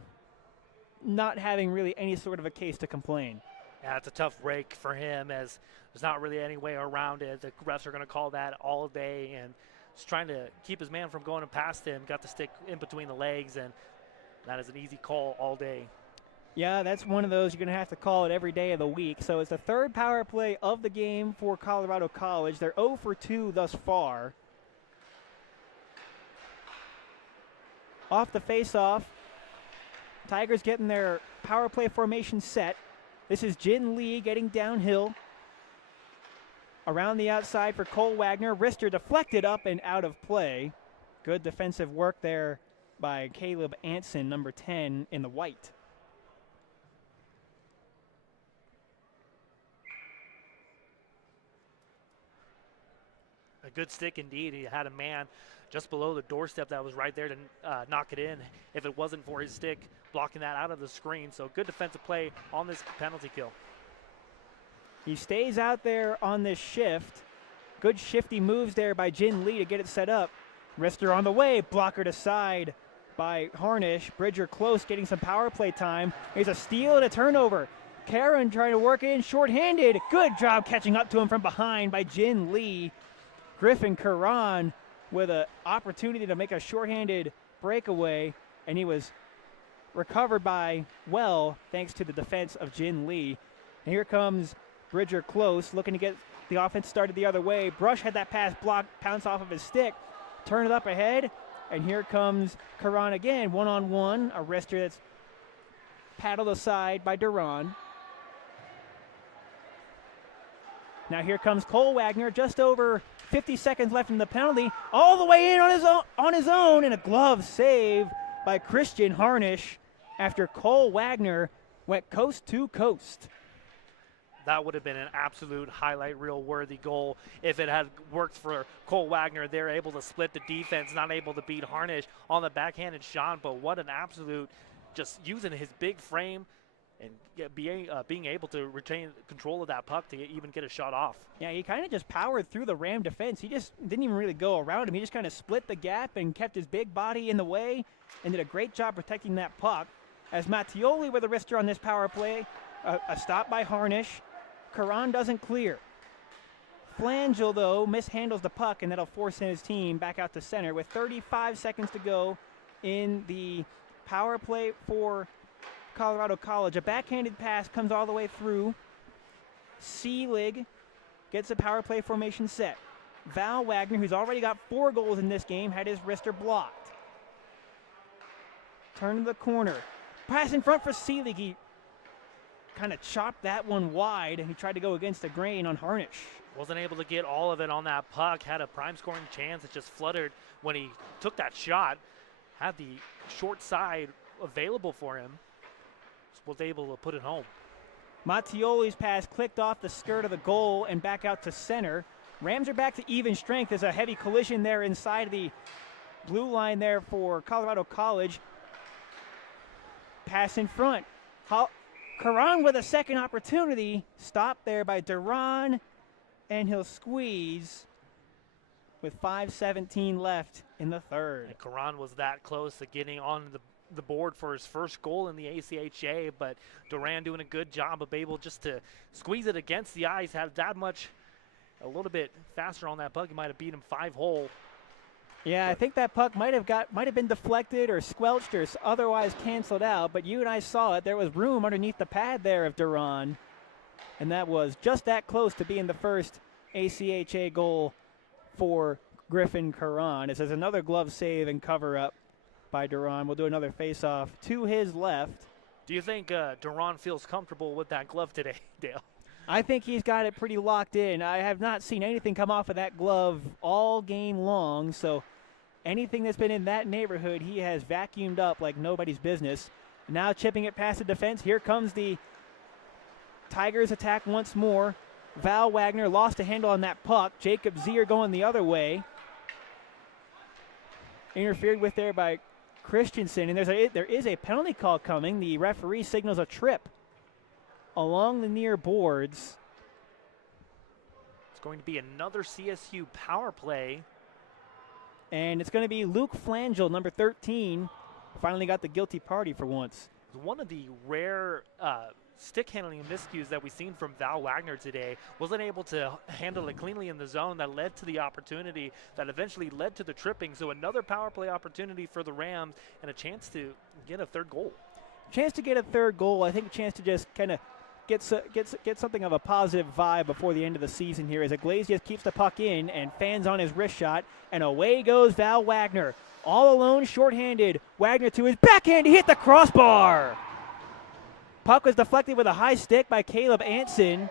not having really any sort of a case to complain. Yeah, it's a tough break for him, as there's not really any way around it. The refs are going to call that all day, and he's trying to keep his man from going past him. Got the stick in between the legs, and that is an easy call all day. Yeah, that's one of those you're going to have to call it every day of the week. So it's the third power play of the game for Colorado College. They're 0 for 2 thus far. Off the face-off, Tigers getting their power play formation set. This is Jin Lee getting downhill. Around the outside for Cole Wagner. Wrister deflected up and out of play. Good defensive work there by Caleb Anson, number 10 in the white. A good stick indeed. He had a man just below the doorstep that was right there to knock it in if it wasn't for his stick blocking that out of the screen. So good defensive play on this penalty kill. He stays out there on this shift. Good shifty moves there by Jin Lee to get it set up. Wrister on the way, blockered aside by Harnish. Bridger Close getting some power play time. Here's a steal and a turnover. Karen trying to work in shorthanded. Good job catching up to him from behind by Jin Lee. Griffin Karan with an opportunity to make a shorthanded breakaway, and he was recovered by well thanks to the defense of Jin Lee. And here comes Bridger Close looking to get the offense started the other way. Brush had that pass blocked, pounce off of his stick, turn it up ahead, and here comes Karan again, one-on-one, a wrister that's paddled aside by Duran. Now here comes Cole Wagner, just over 50 seconds left in the penalty, all the way in on his own, and a glove save by Christian Harnish after Cole Wagner went coast to coast. That would have been an absolute highlight reel worthy goal if it had worked for Cole Wagner. They're able to split the defense, not able to beat Harnish on the backhanded shot, but what an absolute, just using his big frame and being able to retain control of that puck to even get a shot off. Yeah, he kind of just powered through the Ram defense. He just didn't even really go around him. He just kind of split the gap and kept his big body in the way and did a great job protecting that puck. As Mattioli with a wrister on this power play, a stop by Harnish. Karan doesn't clear. Flangel, though, mishandles the puck, and that'll force his team back out to center with 35 seconds to go in the power play for Colorado College. A backhanded pass comes all the way through. Seelig gets a power play formation set. Val Wagner, who's already got 4 goals in this game, had his wrister blocked. Turn to the corner. Pass in front for Seelig. He kind of chopped that one wide, and he tried to go against the grain on Harnish. Wasn't able to get all of it on that puck. Had a prime scoring chance. It just fluttered when he took that shot. Had the short side available for him. Was able to put it home. Mattioli's pass clicked off the skirt of the goal and back out to center. Rams are back to even strength. There's a heavy collision there inside of the blue line there for Colorado College. Pass in front. Karan with a second opportunity. Stopped there by Duran, and he'll squeeze with 5:17 left in the third. And Karan was that close to getting on the board for his first goal in the ACHA, but Duran doing a good job of able just to squeeze it against the ice, had that much, a little bit faster on that puck. He might have beat him 5-hole. Yeah, I think that puck might have been deflected or squelched or otherwise canceled out, but you and I saw it. There was room underneath the pad there of Duran, and that was just that close to being the first ACHA goal for Griffin Karan. It says another glove save and cover up by Duran. We'll do another face-off to his left. Do you think Duran feels comfortable with that glove today, Dale? I think he's got it pretty locked in. I have not seen anything come off of that glove all game long, so anything that's been in that neighborhood, he has vacuumed up like nobody's business. Now chipping it past the defense. Here comes the Tigers attack once more. Val Wagner lost a handle on that puck. Jacob Zier going the other way. Interfered with there by Christensen, and there is a penalty call coming. The referee signals a trip along the near boards. It's going to be another CSU power play. And it's going to be Luke Flangel, number 13. Finally got the guilty party for once. One of the rare stick handling miscues that we've seen from Val Wagner today. Wasn't able to handle it cleanly in the zone. That led to the opportunity that eventually led to the tripping. So another power play opportunity for the Rams and a chance to get a third goal. Chance to get a third goal. I think a chance to just kind of get something of a positive vibe before the end of the season here as Iglesias keeps the puck in and fans on his wrist shot. And away goes Val Wagner. All alone, shorthanded. Wagner to his backhand. He hit the crossbar. Puck was deflected with a high stick by Caleb Anson,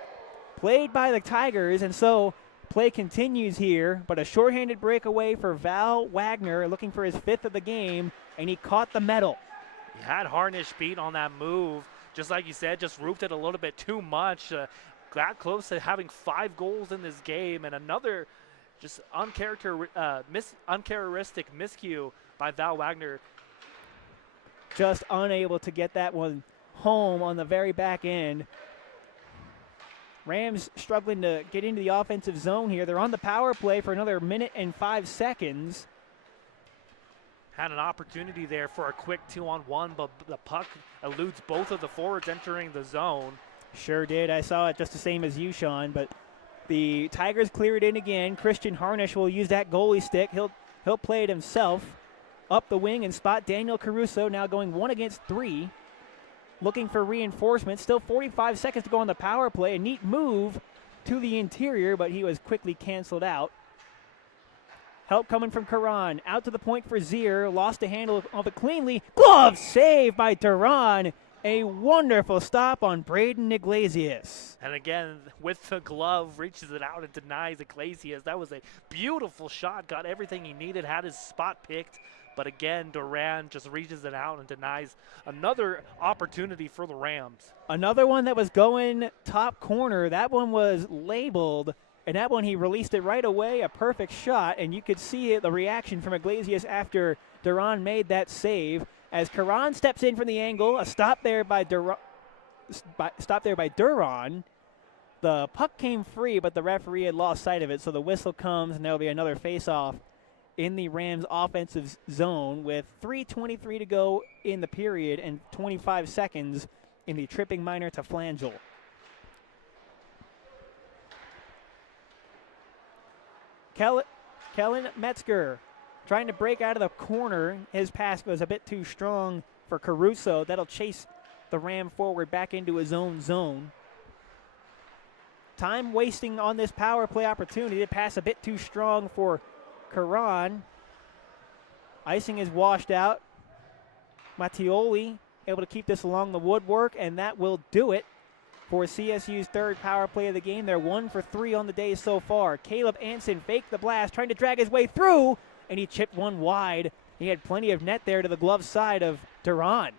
played by the Tigers, and so play continues here, but a shorthanded breakaway for Val Wagner looking for his 5th of the game, and he caught the medal. He had Harnish beat on that move, just like you said, just roofed it a little bit too much, got close to having 5 goals in this game, and another just uncharacteristic miscue by Val Wagner. Just unable to get that one home on the very back end. Rams struggling to get into the offensive zone here. They're on the power play for another minute and 5 seconds. Had an opportunity there for a quick 2-on-1, but the puck eludes both of the forwards entering the zone. Sure did. I saw it just the same as you, Sean, but the Tigers clear it in again. Christian Harnish will use that goalie stick. He'll play it himself up the wing and spot Daniel Caruso, now going 1 against 3. Looking for reinforcements. Still 45 seconds to go on the power play. A neat move to the interior, but he was quickly canceled out. Help coming from Karan. Out to the point for Zier. Lost a handle of it cleanly. Glove save by Duran. A wonderful stop on Braden Iglesias. And again, with the glove, reaches it out and denies Iglesias. That was a beautiful shot. Got everything he needed. Had his spot picked. But again, Duran just reaches it out and denies another opportunity for the Rams. Another one that was going top corner. That one was labeled, and that one he released it right away. A perfect shot, and you could see it, the reaction from Iglesias after Duran made that save. As Karan steps in from the angle, a stop there by Duran. The puck came free, but the referee had lost sight of it, so the whistle comes, and there will be another face-off in the Rams offensive zone with 3:23 to go in the period and 25 seconds in the tripping minor to Flangel. Kellen Metzger trying to break out of the corner. His pass was a bit too strong for Caruso. That'll chase the Ram forward back into his own zone. Time wasting on this power play opportunity. The pass a bit too strong for Karan. Icing is washed out. Mattioli able to keep this along the woodwork, and that will do it for CSU's 3rd power play of the game. They're 1 for 3 on the day so far. Caleb Anson faked the blast, trying to drag his way through, and he chipped one wide. He had plenty of net there to the glove side of DIII.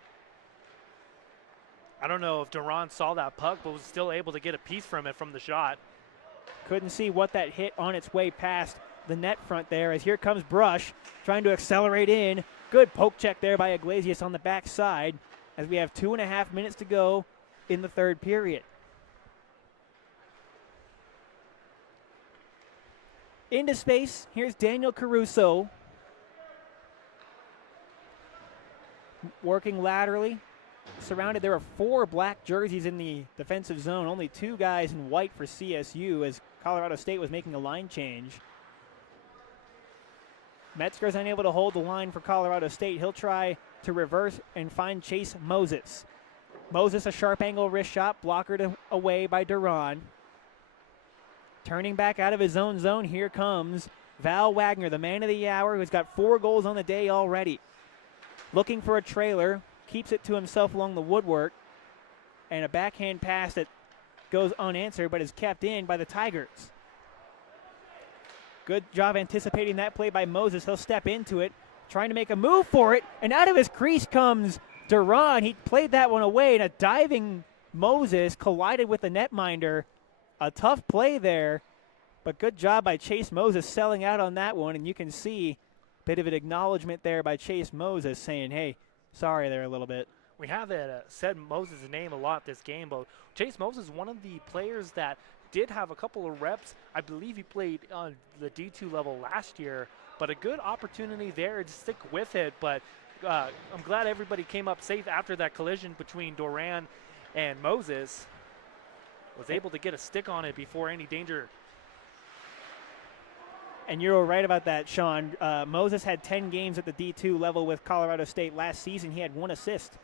I don't know if DIII saw that puck, but was still able to get a piece from it from the shot. Couldn't see what that hit on its way past the net front there, as here comes Brush trying to accelerate in. Good poke check there by Iglesias on the backside, as we have 2.5 minutes to go in the third period. Into space, here's Daniel Caruso. Working laterally. Surrounded, there are 4 black jerseys in the defensive zone. Only 2 guys in white for CSU, as Colorado State was making a line change. Metzger's unable to hold the line for Colorado State. He'll try to reverse and find Chase Moses. Moses, a sharp angle wrist shot, blockered away by DIII. Turning back out of his own zone, here comes Val Wagner, the man of the hour, who's got 4 goals on the day already. Looking for a trailer, keeps it to himself along the woodwork, and a backhand pass that goes unanswered but is kept in by the Tigers. Good job anticipating that play by Moses. He'll step into it, trying to make a move for it, and out of his crease comes DIII. He played that one away, and a diving Moses collided with the netminder. A tough play there, but good job by Chase Moses selling out on that one, and you can see a bit of an acknowledgement there by Chase Moses saying, hey, sorry there a little bit. We haven't said Moses' name a lot this game, but Chase Moses is one of the players that did have a couple of reps. I believe he played on the D2 level last year, but a good opportunity there to stick with it. But I'm glad everybody came up safe after that collision between Duran and Moses. Was able to get a stick on it before any danger. And you're right about that, Sean. Moses had 10 games at the D2 level with Colorado State last season. He had 1 assist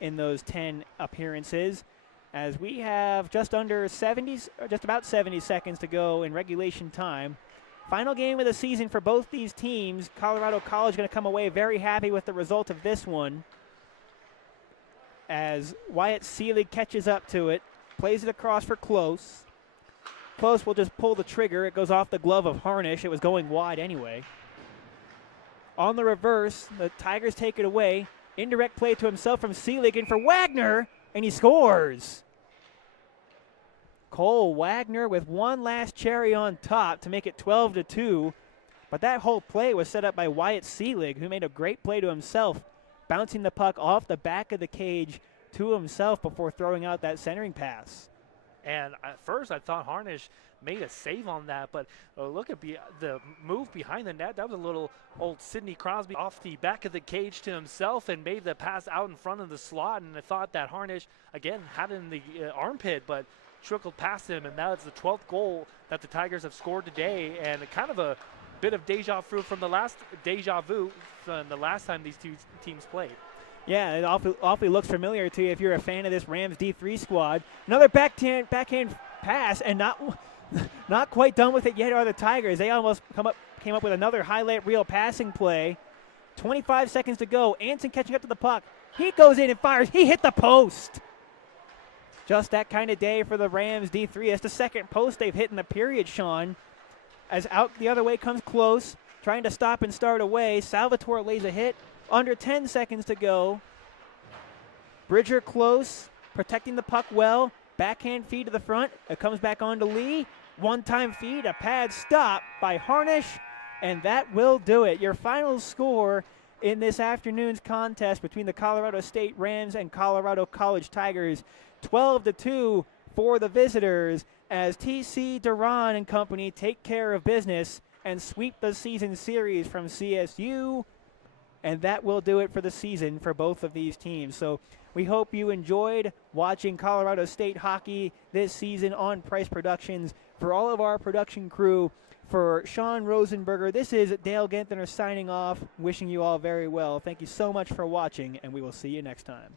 in those 10 appearances. As we have just about 70 seconds to go in regulation time. Final game of the season for both these teams. Colorado College going to come away very happy with the result of this one, as Wyatt Seelig catches up to it, plays it across for Close. Close will just pull the trigger. It goes off the glove of Harnish. It was going wide anyway. On the reverse, the Tigers take it away. Indirect play to himself from Seelig, and for Wagner, and he scores. Cole Wagner with one last cherry on top to make it 12-2. But that whole play was set up by Wyatt Seelig, who made a great play to himself, bouncing the puck off the back of the cage to himself before throwing out that centering pass. And at first I thought Harnish made a save on that, but look at the move behind the net. That was a little old Sidney Crosby off the back of the cage to himself and made the pass out in front of the slot. And I thought that Harnish, again, had it in the armpit, but trickled past him. And that's the 12th goal that the Tigers have scored today. And kind of a bit of deja vu from the last time these two teams played. Yeah, it awfully looks familiar to you if you're a fan of this Rams D3 squad. Another backhand pass, and not quite done with it yet are the Tigers. They almost came up with another highlight reel passing play. 25 seconds to go. Anson catching up to the puck. He goes in and fires. He hit the post. Just that kind of day for the Rams D3. That's the second post they've hit in the period, Sean. As out the other way comes Close, trying to stop and start away. Salvatore lays a hit. Under 10 seconds to go. Bridger Close, protecting the puck well. Backhand feed to the front. It comes back on to Lee. One-time feed, a pad stop by Harnish, and that will do it. Your final score in this afternoon's contest between the Colorado State Rams and Colorado College Tigers, 12-2 for the visitors, as TC Duran and company take care of business and sweep the season series from CSU. And that will do it for the season for both of these teams. So we hope you enjoyed watching Colorado State hockey this season on Price Productions. For all of our production crew, for Sean Rosenberger, this is Dale Gentner signing off, wishing you all very well. Thank you so much for watching, and we will see you next time.